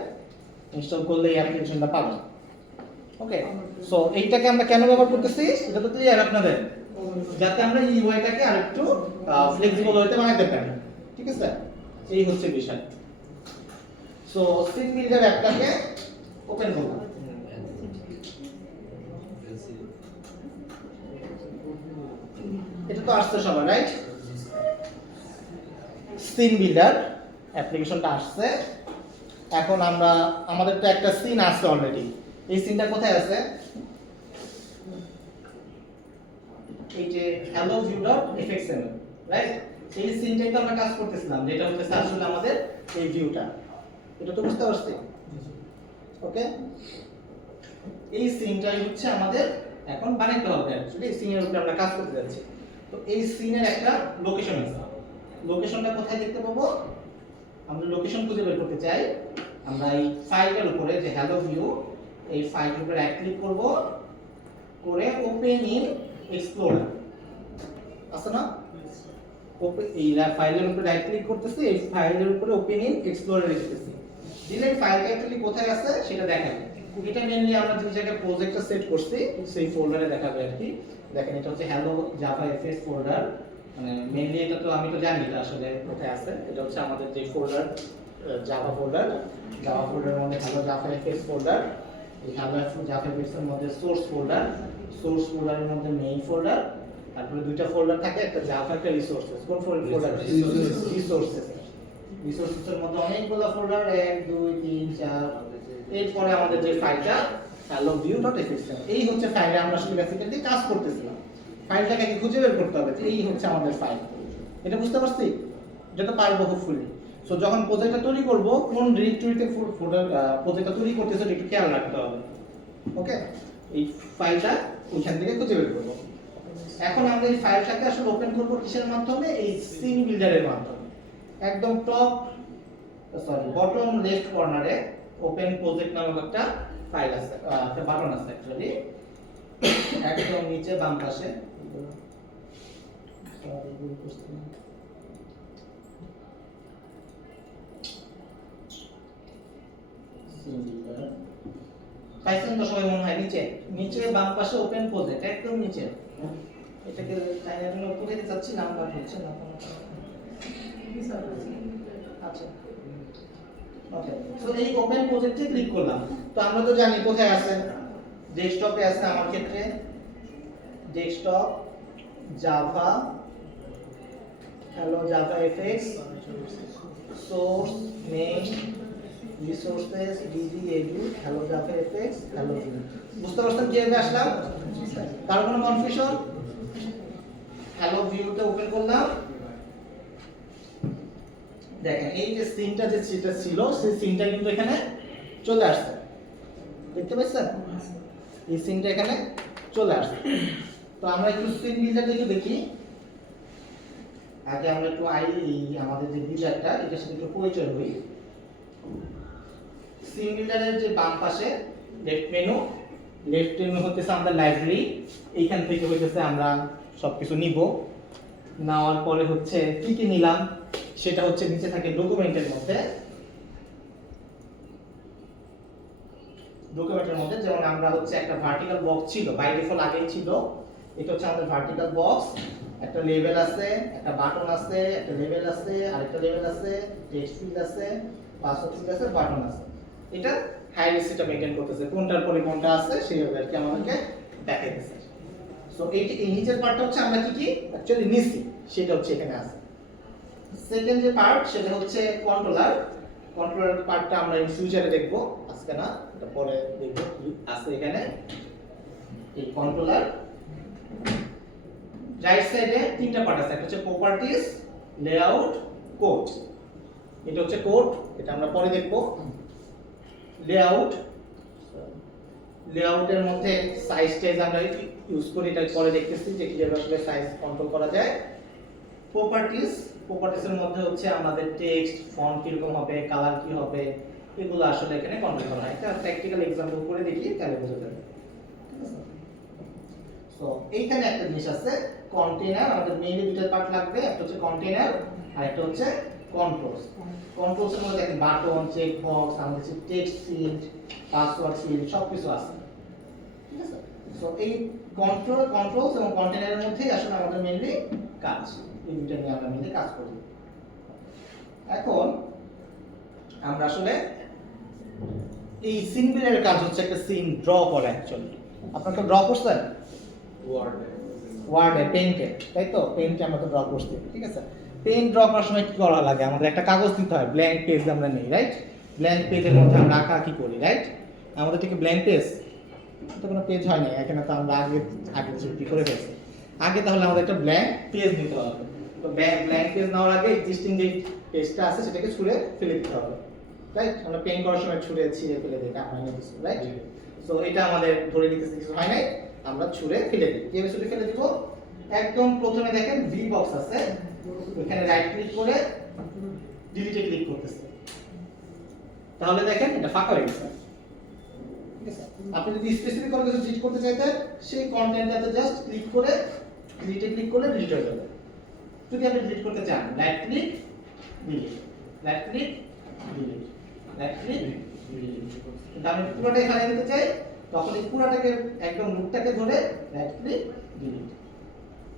ইনস্টল করলে এই অ্যাপ্লিকেশনটা পাবেন। ওকে, সো এইটাকে আমরা কেন ব্যবহার করতেছি এটা তো ক্লিয়ার আপনাদের, যাতে আমরা এই ইউআইটাকে আরেকটু ফ্লেক্সিবল হতে বানাতে পারি, ঠিক আছে? এই হচ্ছে বিষয়। সো সিন বিল্ডার অ্যাপটাকে ওপেন করব। এটা তো আসছে সবার, রাইট? সিন বিল্ডার অ্যাপ্লিকেশনটা আসছে। এখন আমরা আমাদের তো একটা সিন আছে অলরেডি। এই সিনটা কোথায় আছে? এই যে hello view.fxml, রাইট? এই সিনটাই তো আমরা কাজ করতেছিলাম, যেটা হচ্ছে আসলে আমাদের এই ভিউটা। এটা তো বুঝতে পারছি? ওকে, এই সিনটাই হচ্ছে আমাদের এখন বানাইতে হবে। অ্যাকচুয়ালি এই সিনের উপরে আমরা কাজ করতে যাচ্ছি। তো এই সিনের একটা লোকেশন আছে। লোকেশনটা কোথায় দেখতে পাবো? আমরা লোকেশন খুঁজে বের করতে চাই। আমরা এই ফাইলটার উপরে যে হ্যালো ভিউ, এই ফাইলের উপরে রাইট ক্লিক করব, করে ওপেন ইন এক্সপ্লোরার আছে না? ওপেন এই ফাইলের উপরে রাইট ক্লিক করতেছি, এই ফাইলের উপরে ওপেন ইন এক্সপ্লোরার লিখতেছি। দিলে ফাইলটা অ্যাকচুয়ালি কোথায় আছে সেটা দেখাবে। এটা মেইনলি আমরা যে জায়গায় প্রজেক্টটা সেট করছি সেই ফোল্ডারে দেখাবে আর কি। দেখেন এটা হচ্ছে হ্যালো জাভা এফএস ফোল্ডার, মানে মেইনলি এটা তো আমি তো জানি এটা আসলে কোথায় আছে। এটা হচ্ছে আমাদের যে ফোল্ডার জাভা ফোল্ডারের মধ্যে হ্যালো জাভা এফএস ফোল্ডার, এই হ্যালো জাভা এফএস এর মধ্যে সোর্স ফোল্ডারের মধ্যে মেইন ফোল্ডার, তারপরে দুইটা ফোল্ডার থাকে, একটা জাভা একটা রিসোর্সেস। কোন ফোল্ডার? রিসোর্সেসের মধ্যে অনেকগুলো ফোল্ডার, 1 2 3 4। এরপরে আমাদের যে ফাইলটা hello view.fx, এই হচ্ছে ফাইলে আমরা আসলে বেসিক্যালি কাজ করতেছিলাম। ফাইলটাকে কি খুঁজে বের করতে হবে, এই হচ্ছে আমাদের ফাইল। এটা বুঝতে পারছি? এটা তো পারবো হোপফুলি। সো যখন প্রজেক্টটা তৈরি করব, কোন ডিরেক্টরিতে ফোল্ডার প্রজেক্টটা তৈরি করতেছে এটা একটু খেয়াল রাখতে হবে। ওকে, এই ফাইলটা ওইখান থেকে খুঁজে বের করব। এখন আমরা এই ফাইলটাকে আসলে ওপেন করব কিসের মাধ্যমে? এই সিন বিল্ডারের মাধ্যমে। একদম বটম লেফট কর্নারে ওপেন প্রজেক্ট নামক একটা ফাইল আছে, একটা বাটন আছে অ্যাকচুয়ালি। একদম নিচে বাম পাশে পাইছেন তো সবাই মনে হয়? নিচে বাম পাশে ওপেন প্রজেক্ট, একদম নিচে। এটাকে টাইনার জন্য উপরে দিতে চাচ্ছি, নাম্বার হচ্ছে না কোনো আচ্ছা। ওকে, সো এই ওপেন প্রজেক্টে ক্লিক করলাম। তো আমরা তো জানি কোথায় আছে, ডেস্কটপে আছে আমার ক্ষেত্রে। Desktop Java hello Java FX source main resources ডিডিএডু hello Java FX hello view. বুঝতে পারছেন কিভাবে আসলাম? কার কোনো কনফিউশন? হ্যালো ভিউতে ওপেন করলাম, দেখেন এই যে সিনটা যে সেটা ছিল সেই সিনটা কিন্তু এখানে চলে আসছে, দেখতে পাচ্ছেন? এই সিনটা এখানে চলে আসছে। তো আমরা একটু সিন বিল্ডারটা একটু দেখি। আগে আমরা একটু আমাদের যে বিল্ডারটা এটার সাথে একটু পরিচয় হই। সিন বিল্ডারের যে বাম পাশে লেফট মেনু হতেছে আমাদের লাইব্রেরি। এইখান থেকে হইতেছে আমরা সবকিছু নিব। নেওয়ার পরে হচ্ছে কি কি নিলাম সেটা হচ্ছে নিচে থাকে ডকুমেন্টের মধ্যে। যেমন আমরা হচ্ছে একটা ভার্টিক্যাল বক্স ছিল, বাই ডিফল্ট আগেই ছিল। এটা হচ্ছে আমাদের ভার্টিক্যাল বক্স, একটা লেভেল আছে, একটা বাটন আছে, একটা লেভেল আছে, আরেকটা লেভেল আছে, টেক্সট ফিল্ড আছে, পাসওয়ার্ড ফিল্ড আছে, বাটন আছে। এটা হাইরার্কিটা মেইনটেইন করতেছে, কোনটার পরে কোনটা আছে সেইভাবে আর কি আমাদেরকে দেখাইতেছে। সো এই নিচের পার্টটা হচ্ছে আমরা কি অ্যাকচুয়ালি নিছি সেটা হচ্ছে এখানে আছে। সেকেন্ড যে পার্ট সেটা হচ্ছে কন্ট্রোলার পার্টটা আমরা ইন ফিউচারে দেখব, আজকে না, এটা পরে দেখব কি আছে এখানে। এই কন্ট্রোলার রাইট সাইডে তিনটা পার্ট আছে, একটা হচ্ছে প্রপার্টিজ, লেআউট, কোড। এটা হচ্ছে কোড, এটা আমরা পরে দেখব। লেআউটের মধ্যে সাইজ টাইজ আমরা ইউজ করি, এটা পরে দেখতেছি যে কিভাবে আসলে সাইজ কন্ট্রোল করা যায়। প্রপার্টিজের মধ্যে হচ্ছে আমাদের টেক্সট ফন্ট কিরকম হবে, কালার কি হবে, এগুলো আসলে এখানে কন্ট্রোল করা হয়। এটা প্র্যাকটিক্যাল एग्जांपल করে দেখি তাহলে বুঝা যাবে। সো এইখানে একটা জিনিস আছে কন্টেইনার। আমাদের মেইনলি দুটো পার্ট লাগবে, একটা হচ্ছে কন্টেইনার আর একটা হচ্ছে কন্ট্রোলস। কন্ট্রোলসের মধ্যে দেখেন বাটন, চেক বক্স, আমাদের যে টেক্সট ফিল্ড, পাসওয়ার্ড ফিল্ড সবকিছু আছে, ঠিক আছে? সো এই কন্ট্রোলস এবং কন্টেইনারের মধ্যেই আসলে আমাদের মেইনলি কাজ, এই দুটো নিয়ে আমরা মেইনলি কাজ করি। এখন আমরা আসলে এই সিন বিল্ডারের কাজ হচ্ছে একটা সিন ড্র করা অ্যাকচুয়ালি। আপনারা ড্র করছেন ওয়ার্ডে পেইন্টে, তাই তো? পেইন্টে আমরা তো ড্র করছি, ঠিক আছে? পেইন্ট ড্র করার সময় কি করা লাগে? আমাদের একটা কাগজ দিতে হয়, ব্ল্যাঙ্ক পেজ আমরা নেই, রাইট? ব্ল্যাঙ্ক পেজের মধ্যে আমরা আঁকা কি করি, রাইট? আমাদের থেকে ব্ল্যাঙ্ক পেজ তো কোনো পেজ হয় না, এখানে তো আমরা আগে চুক্তি করে ফেলছি। আগে তাহলে আমাদের একটা ব্ল্যাঙ্ক পেজ নিতে হবে। তো ব্ল্যাঙ্ক পেজ নেওয়ার আগে এক্সিস্টিং যে পেজটা আছে সেটাকে ছুঁড়ে ফেলে দিতে হবে, রাইট? আমরা পেইন্ট করার সময় ছুঁড়ে ছিঁড়ে ফেলে দিই, কাটা হয় না কিছু, রাইট? সো এটা আমাদের ধরে নিতেছে কিছু হয় নাই, আমরা ছুঁড়ে ফেলে দিই। কিভাবে ছুঁড়ে ফেলে দিব? একদম প্রথমে দেখেন ভি বক্স আছে, ওখানে রাইট ক্লিক করে ডিলিটে ক্লিক করতেছে, তাহলে দেখেন এটা ফাঁকা হয়ে গেছে, ঠিক আছে? আপনি যদি স্পেসিফিক কোনো কিছু ডিলিট করতে চাইতেন সেই কন্টেন্টটাতে জাস্ট ক্লিক করে ডিলিটে ক্লিক করলে ডিলিট হয়ে যাবে। যদি আপনি ডিলিট করতে চান right click delete, right click delete, right click কিন্তু আমি পুরোটাই খালি দিতে চাই, তখন এই পুরোটাকে একদম লুকটাকে ধরে রাইট ক্লিক ডিলিট।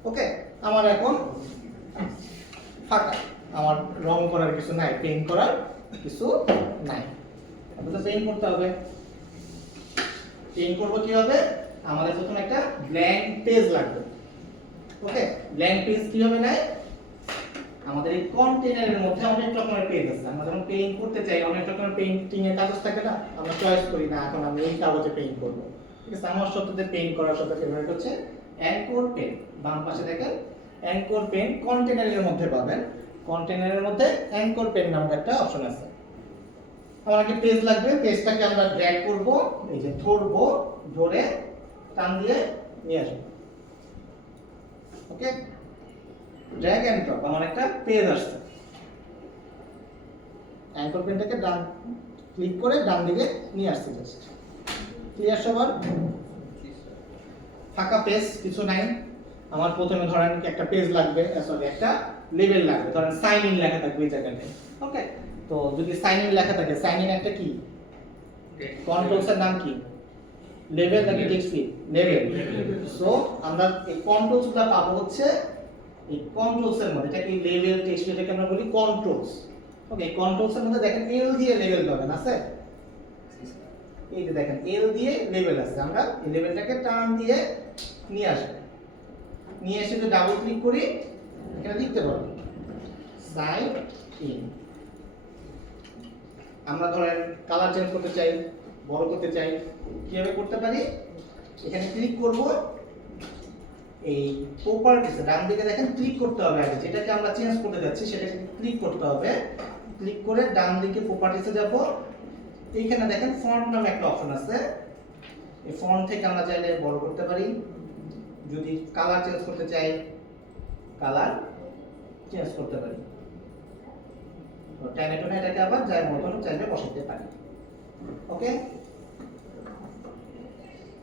ওকে, আমার এখন ফাঁকা, আমার রং করার কিছু নাই, পেইন্ট করার কিছু নাই। আপনাদের পেইন্ট করতে হবে। পেইন্ট করব কিভাবে? আমাদের প্রথমে একটা ব্ল্যাঙ্ক পেজ লাগবে। ওকে, ব্ল্যাঙ্ক পেজ কিভাবে নেয়? আমাদের এই কন্টেনারের মধ্যে অনেক রকমের পেজ আছে। আমরা যখন পেইন্ট করতে চাই, অনেক রকমের পেইন্টিং এর কাগজ থাকে না, আমরা চয়েস করি না এখন আমি এই কাগজে পেইন্ট করব। ঠিক আছে, আমার সাথে পেইন্ট করার সাথে ফেভারিট হচ্ছে অ্যাঙ্কর পেন। বাম পাশে দেখেন অ্যাঙ্কর পেন কন্টেনারের মধ্যে পাবেন। কন্টেনারের মধ্যে অ্যাঙ্কর পেন নামক একটা অপশন আছে। আমাকে পেজ লাগবে, পেজটাকে আমরা ড্র্যাগ করব, এই যে ধরবো, ধরে টান দিয়ে নিয়ে আসবো। ওকে, ড্র্যাগ এন্ড ড্রপ, আমার একটা পেজ আসছে। অ্যাঙ্কর পেনটাকে ডান ক্লিক করে ডান দিকে নিয়ে আসছে। জাস্ট ক্লিয়ার সবার? ফাঁকা পেজ কিছু নাই। আমার প্রথমে ধরেন একটা পেজ লাগবে, সরি একটা লেবেল লাগবে, ধরেন সাইন ইন লেখা থাকবে এই জায়গাতে। ওকে, তো যদি সাইন ইন লেখা থাকে, সাইন ইন একটা কি কন্ট্রোলস এর নাম কি? লেবেল নাকি টেক্সট ফিল্ড? লেবেল। সো আমরা এই কন্ট্রোলস গুলো পাবো হচ্ছে এই কন্ট্রোলস এর মধ্যে। এটা কি লেবেল টেক্সট ফিল্ডকে আমরা বলি কন্ট্রোলস। ওকে, কন্ট্রোলস এর মধ্যে দেখেন এল দিয়ে লেবেল পাবেন, আছে? এই যে দেখেন এল দিয়ে লেবেল আছে। আমরা এই লেবেলটাকে টার্ন দিয়ে নিয়ে আসবো। নিয়ে এসে যদি ডাবল ক্লিক করি, এখানে লিখতে পারবো সাইন ইন। আমরা ধরেন কালার চেঞ্জ করতে চাই, বড় করতে চাই, কিভাবে করতে পারি? এখানে ক্লিক করব, এই প্রপার্টিস ডান দিকে দেখেন ক্লিক করতে হবে আগে, যেটাকে আমরা চেঞ্জ করতে যাচ্ছি সেটাকে ক্লিক করতে হবে। ক্লিক করে ডান দিকে প্রপার্টিসে যাব। এইখানে দেখেন ফন্ট নামে একটা অপশন আছে। এই ফন্ট থেকে আমরা চাইলে বড় করতে পারি, যদি কালার চেঞ্জ করতে চাই কালার চেঞ্জ করতে পারি। তো টেনে টেনে এটাকে আবার যার মতন চাইলে বসাতে পারি। ওকে,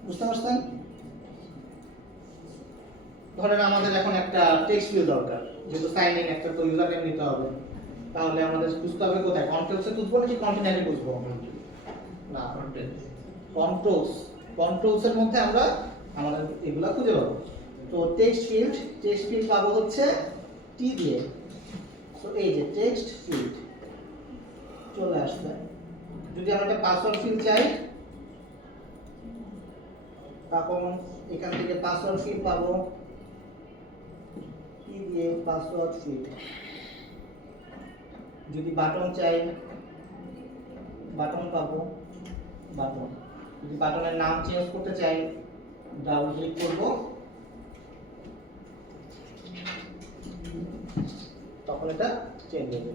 বুঝতে পারছেন? ধরেন আমাদের এখন একটা টেক্সট ফিল্ড দরকার, যেহেতু সাইন ইন একটা তো ইউজার নেম নিতে হবে, তাহলে আমাদের খুঁজতে হবে কোথায়? কন্ট্রোলসে খুঁজবো নাকি কন্টেনারে খুঁজবো? না, কন্ট্রোলস। কন্ট্রোলসের মধ্যে আমরা আমাদের এগুলা খুঁজে পাবো। তো টেক্সট ফিল্ড পাবো হচ্ছে টি দিয়ে। তো এই যে টেক্সট ফিল্ড চলে আসছে। যদি আমরা একটা পাসওয়ার্ড ফিল্ড চাই, তখন এখান থেকে পাসওয়ার্ড ফিল্ড পাবো, টি দিয়ে পাসওয়ার্ড ফিল্ড। যদি বাটন চাই, বাটন পাবো, বাটন। যদি বাটনের নাম চেঞ্জ করতে চাই, ডাবল ক্লিক করব, তখন এটা চেঞ্জ হবে।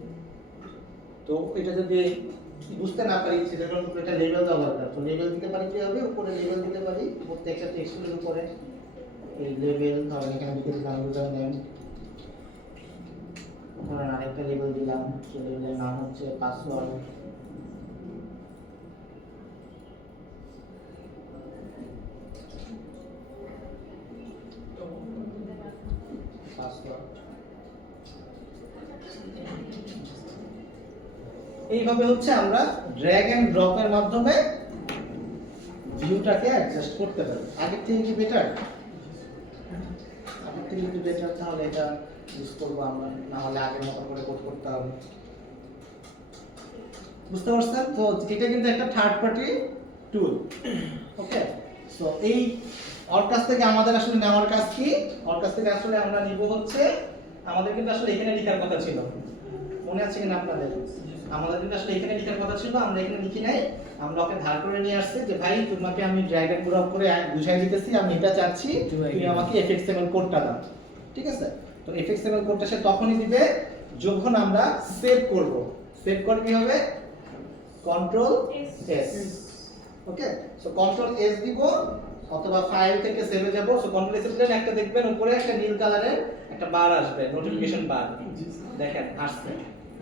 তো এটা যদি বুঝতে না পারি সেটার উপরে একটা লেবেল দেওয়া দরকার। তো লেবেল দিতে পারি কিভাবে? উপরে লেবেল দিতে পারি, প্রত্যেকটা টেক্সটের উপরে এই লেবেল। ধরেন এখানে লিখে দিলাম ইউজার নেম, ধরেন আরেকটা লেবেল দিলাম, সেই লেবেলের নাম হচ্ছে পাসওয়ার্ড। এইভাবে হচ্ছে আমরা ড্র্যাগ এন্ড ড্রপ এর মাধ্যমে ভিউটাকে অ্যাডজাস্ট করতে পারি। আগের থেকে কি বেটার? আগের থেকে কি বেটার? তাহলে এটা ইউজ করবো আমরা, না হলে আগের মতো করে কোড করতে হবে। বুঝতে পারছেন? তো এটা কিন্তু একটা থার্ড পার্টি টুল। ওকে, সো এই ওর কাছ থেকে আমাদের আসলে নেওয়ার কাজ কি? ওর কাছ থেকে আসলে আমরা নিব হচ্ছে, আমাদের কিন্তু আসলে এখানে লেখার কথা ছিল, মনে আছে কিনা আপনাদের? আমাদের কিন্তু আসলে এখানে লেখার কথা ছিল, আমরা এখানে লিখি নাই, আমরা ওকে ধার করে নিয়ে আসছি যে ভাই তোমাকে আমি ড্র্যাগ এন্ড ড্রপ করে বুঝাই দিতেছি, আমি এটা চাচ্ছি, তুমি আমাকে এফএক্সএমএল কোডটা দাও। ঠিক আছে? তো এফএক্সএমএল কোডটা সে তখনই দিবে যখন আমরা সেভ করব। সেভ করে কি হবে? Control S. Okay, so control S দিব, অথবা ফাইল থেকে সেভে যাব। সো কন্ট্রোল এস দিলে একটা দেখবেন উপরে একটা নীল কালারের একটা বার আসবে, নোটিফিকেশন বার। দেখেন আসছে।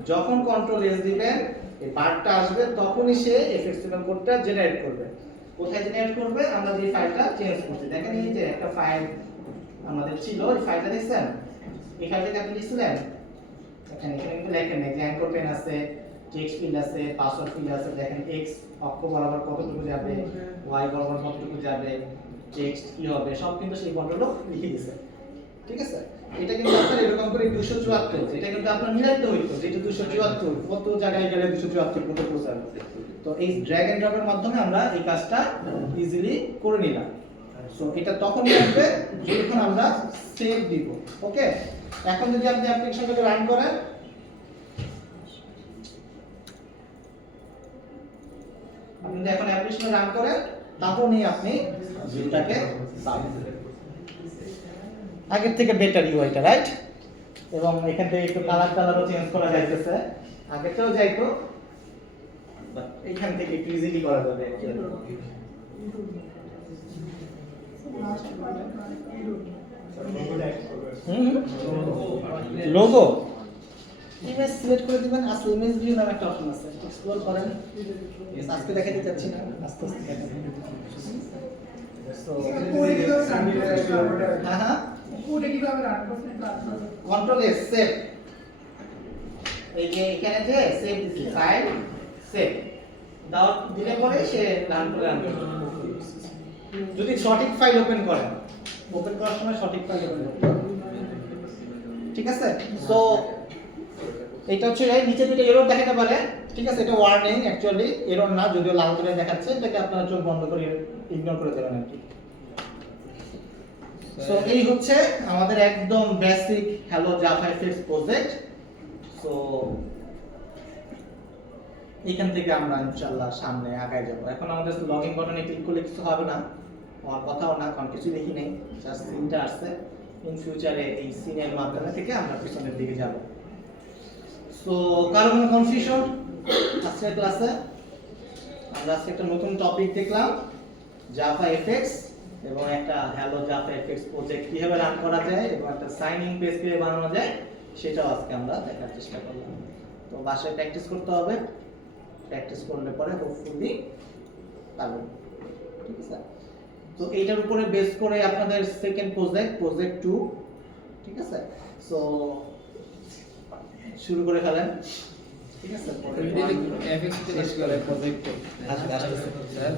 যখন কন্ট্রোল এস দিবেন এই বারটা আসবে, তখনই সে এফএক্সএমএল কোডটা জেনারেট করবে। কোথায় জেনারেট করবে? আমরা যে ফাইলটা চেঞ্জ করছি, দেখেন এই যে একটা ফাইল আমাদের ছিল, এই ফাইলটা দেখছেন? এই ফাইলটাকে আপনি লিখছিলেন, এখানে কিন্তু লেখেন নাই যে অ্যাঙ্কর পেন আছে, টেক্সট ফিল্ড আছে, পাসওয়ার্ড ফিল্ড আছে, দেখেন x অক্ষ বরাবর কতটুকু যাবে, y বরাবর কতটুকু যাবে, টেক্সট কি হবে সব কিন্তু সেই বন্টনটা লিখে দিয়েছে। ঠিক আছে, এটা কিন্তু আপনার এরকম করে 274, এটা কিন্তু আপনার মিলাইতে হইতো যেটা 274 কত জায়গায় গেলে 274 কত পৌঁছাবে। তো এই ড্র্যাগ এন্ড ড্রপের মাধ্যমে আমরা এই কাজটা ইজিলি করে নিলাম। সো এটা তখনই আসবে যখন আমরা সেভ দিব। ওকে, এখন যদি আপনি অ্যাপ্লিকেশনটাকে রান করেন, আপনি যদি এখন অ্যাপ্লিকেশন রান করেন তখনই আপনি ভিউটাকে পাবেন। আগের থেকে বেটার ইউআইটা, রাইট? এবং এখান থেকে একটু কালারও চেঞ্জ করা যাইতেছে, আগেটাও যাইতো বাট এখান থেকে একটু ইজিলি করা যাবে অ্যাকচুয়ালি। লোগো ইমেজ সিলেক্ট করে দিবেন, আসলে ইমেজ ভিউ নামে একটা অপশন আছে, এক্সপ্লোর করেন। আজকে দেখাতে চাচ্ছি না, আস্তে আস্তে দেখাবো। সো হ্যাঁ কোডে কিভাবে রান করতে পারবেন? কন্ট্রোল এস সেভ, এই যে এখানে যে সেভ দিছি, ফাইল সেভ দাও দিলে পরে সে রান করে রান করবে। যদি সঠিক ফাইল ওপেন করেন, ওপেন করার সময় সঠিক ফাইল ওপেন করতে হবে। ঠিক আছে, সো এটা হচ্ছে এই নিচে দুটো এরর দেখাতে পারে। ঠিক আছে, এটা ওয়ার্নিং, অ্যাকচুয়ালি এরর না, যদিও লাল করে দেখাচ্ছে, এটাকে আপনারা চোখ বন্ধ করে ইগনোর করে দেবেন আর কি। সো এই হচ্ছে আমাদের একদম basic hello Java FX project. So এখান থেকে আমরা ইনশাআল্লাহ সামনে আগায় যাব। এখন আমাদের লগইন বাটনে ক্লিক করলে কিছু হবে না, আমার কথাও না, কারণ কিছু দেখি নেই, জাস্ট সিনটা আসছে। ইন ফিউচারে এই সিনের মাধ্যমে থেকে আমরা পিছনের দিকে যাব। সো কারো কোনো কনফিউশন আজকের ক্লাসে? আমরা আজকে একটা নতুন টপিক দেখলাম, জাভা এফএক্স, এবং একটা হ্যালো জাভা এফএক্স প্রজেক্ট কিভাবে রান করা যায় এবং একটা সাইন ইন পেজ কিভাবে বানানো যায় সেটাও আজকে আমরা দেখার চেষ্টা করলাম। তো বাসায় প্র্যাকটিস করতে হবে, প্র্যাকটিস করলে পরে হোপফুলি পারবেন। ঠিক আছে, তো এইটার উপরে বেস করে আপনাদের সেকেন্ড প্রজেক্ট 2, ঠিক আছে, সো শুরু করে ফেলেন। ঠিক আছে, এফএক্স তে বেশি করে প্রজেক্ট আসতেছে স্যার।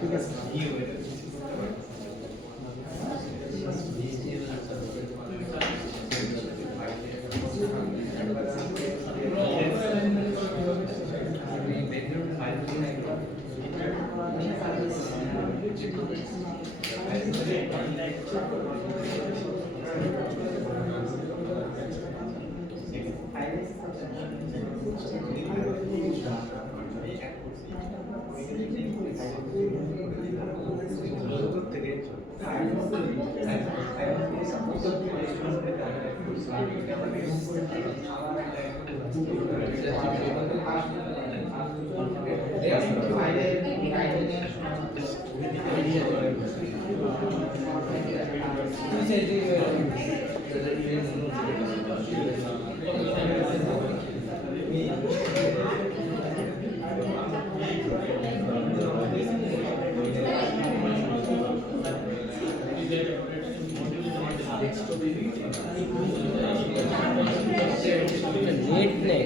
ঠিক আছে। নেট নেই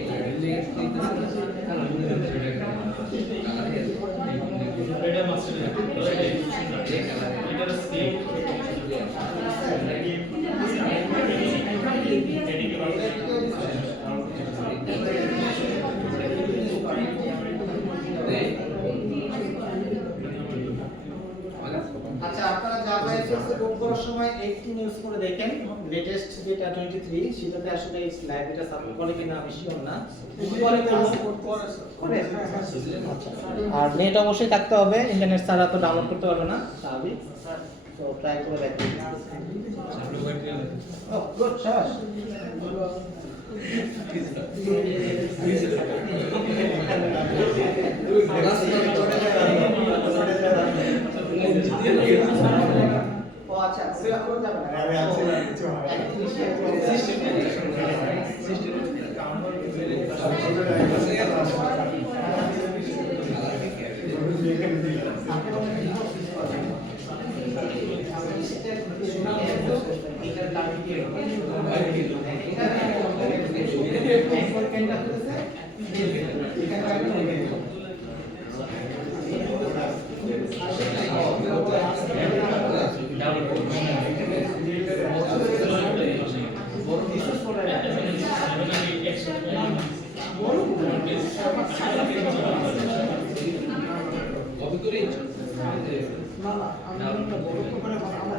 আচ্ছা, আপনারা জাভা এফএক্স এ কোড করার সময় 18 ইউজ করে দেখেন, লেটেস্ট যেটা 23 সেটাতে আসলে এই লাইব্রেরিটা সাপোর্ট করে কিনা আমি শিওর না, পরে করে। আর নেট অবশ্যই থাকতে হবে, ইন্টারনেট ছাড়া তো ডাউনলোড করতে পারবে না, স্বাভাবিক। তো ট্রাই করে দেখেন। ও গুড, শাবাশ। ও আচ্ছা, সে এখন যাবে না, আমি আছি না, কিছু হবে না। না না আমি একটা বড় তো করে আমার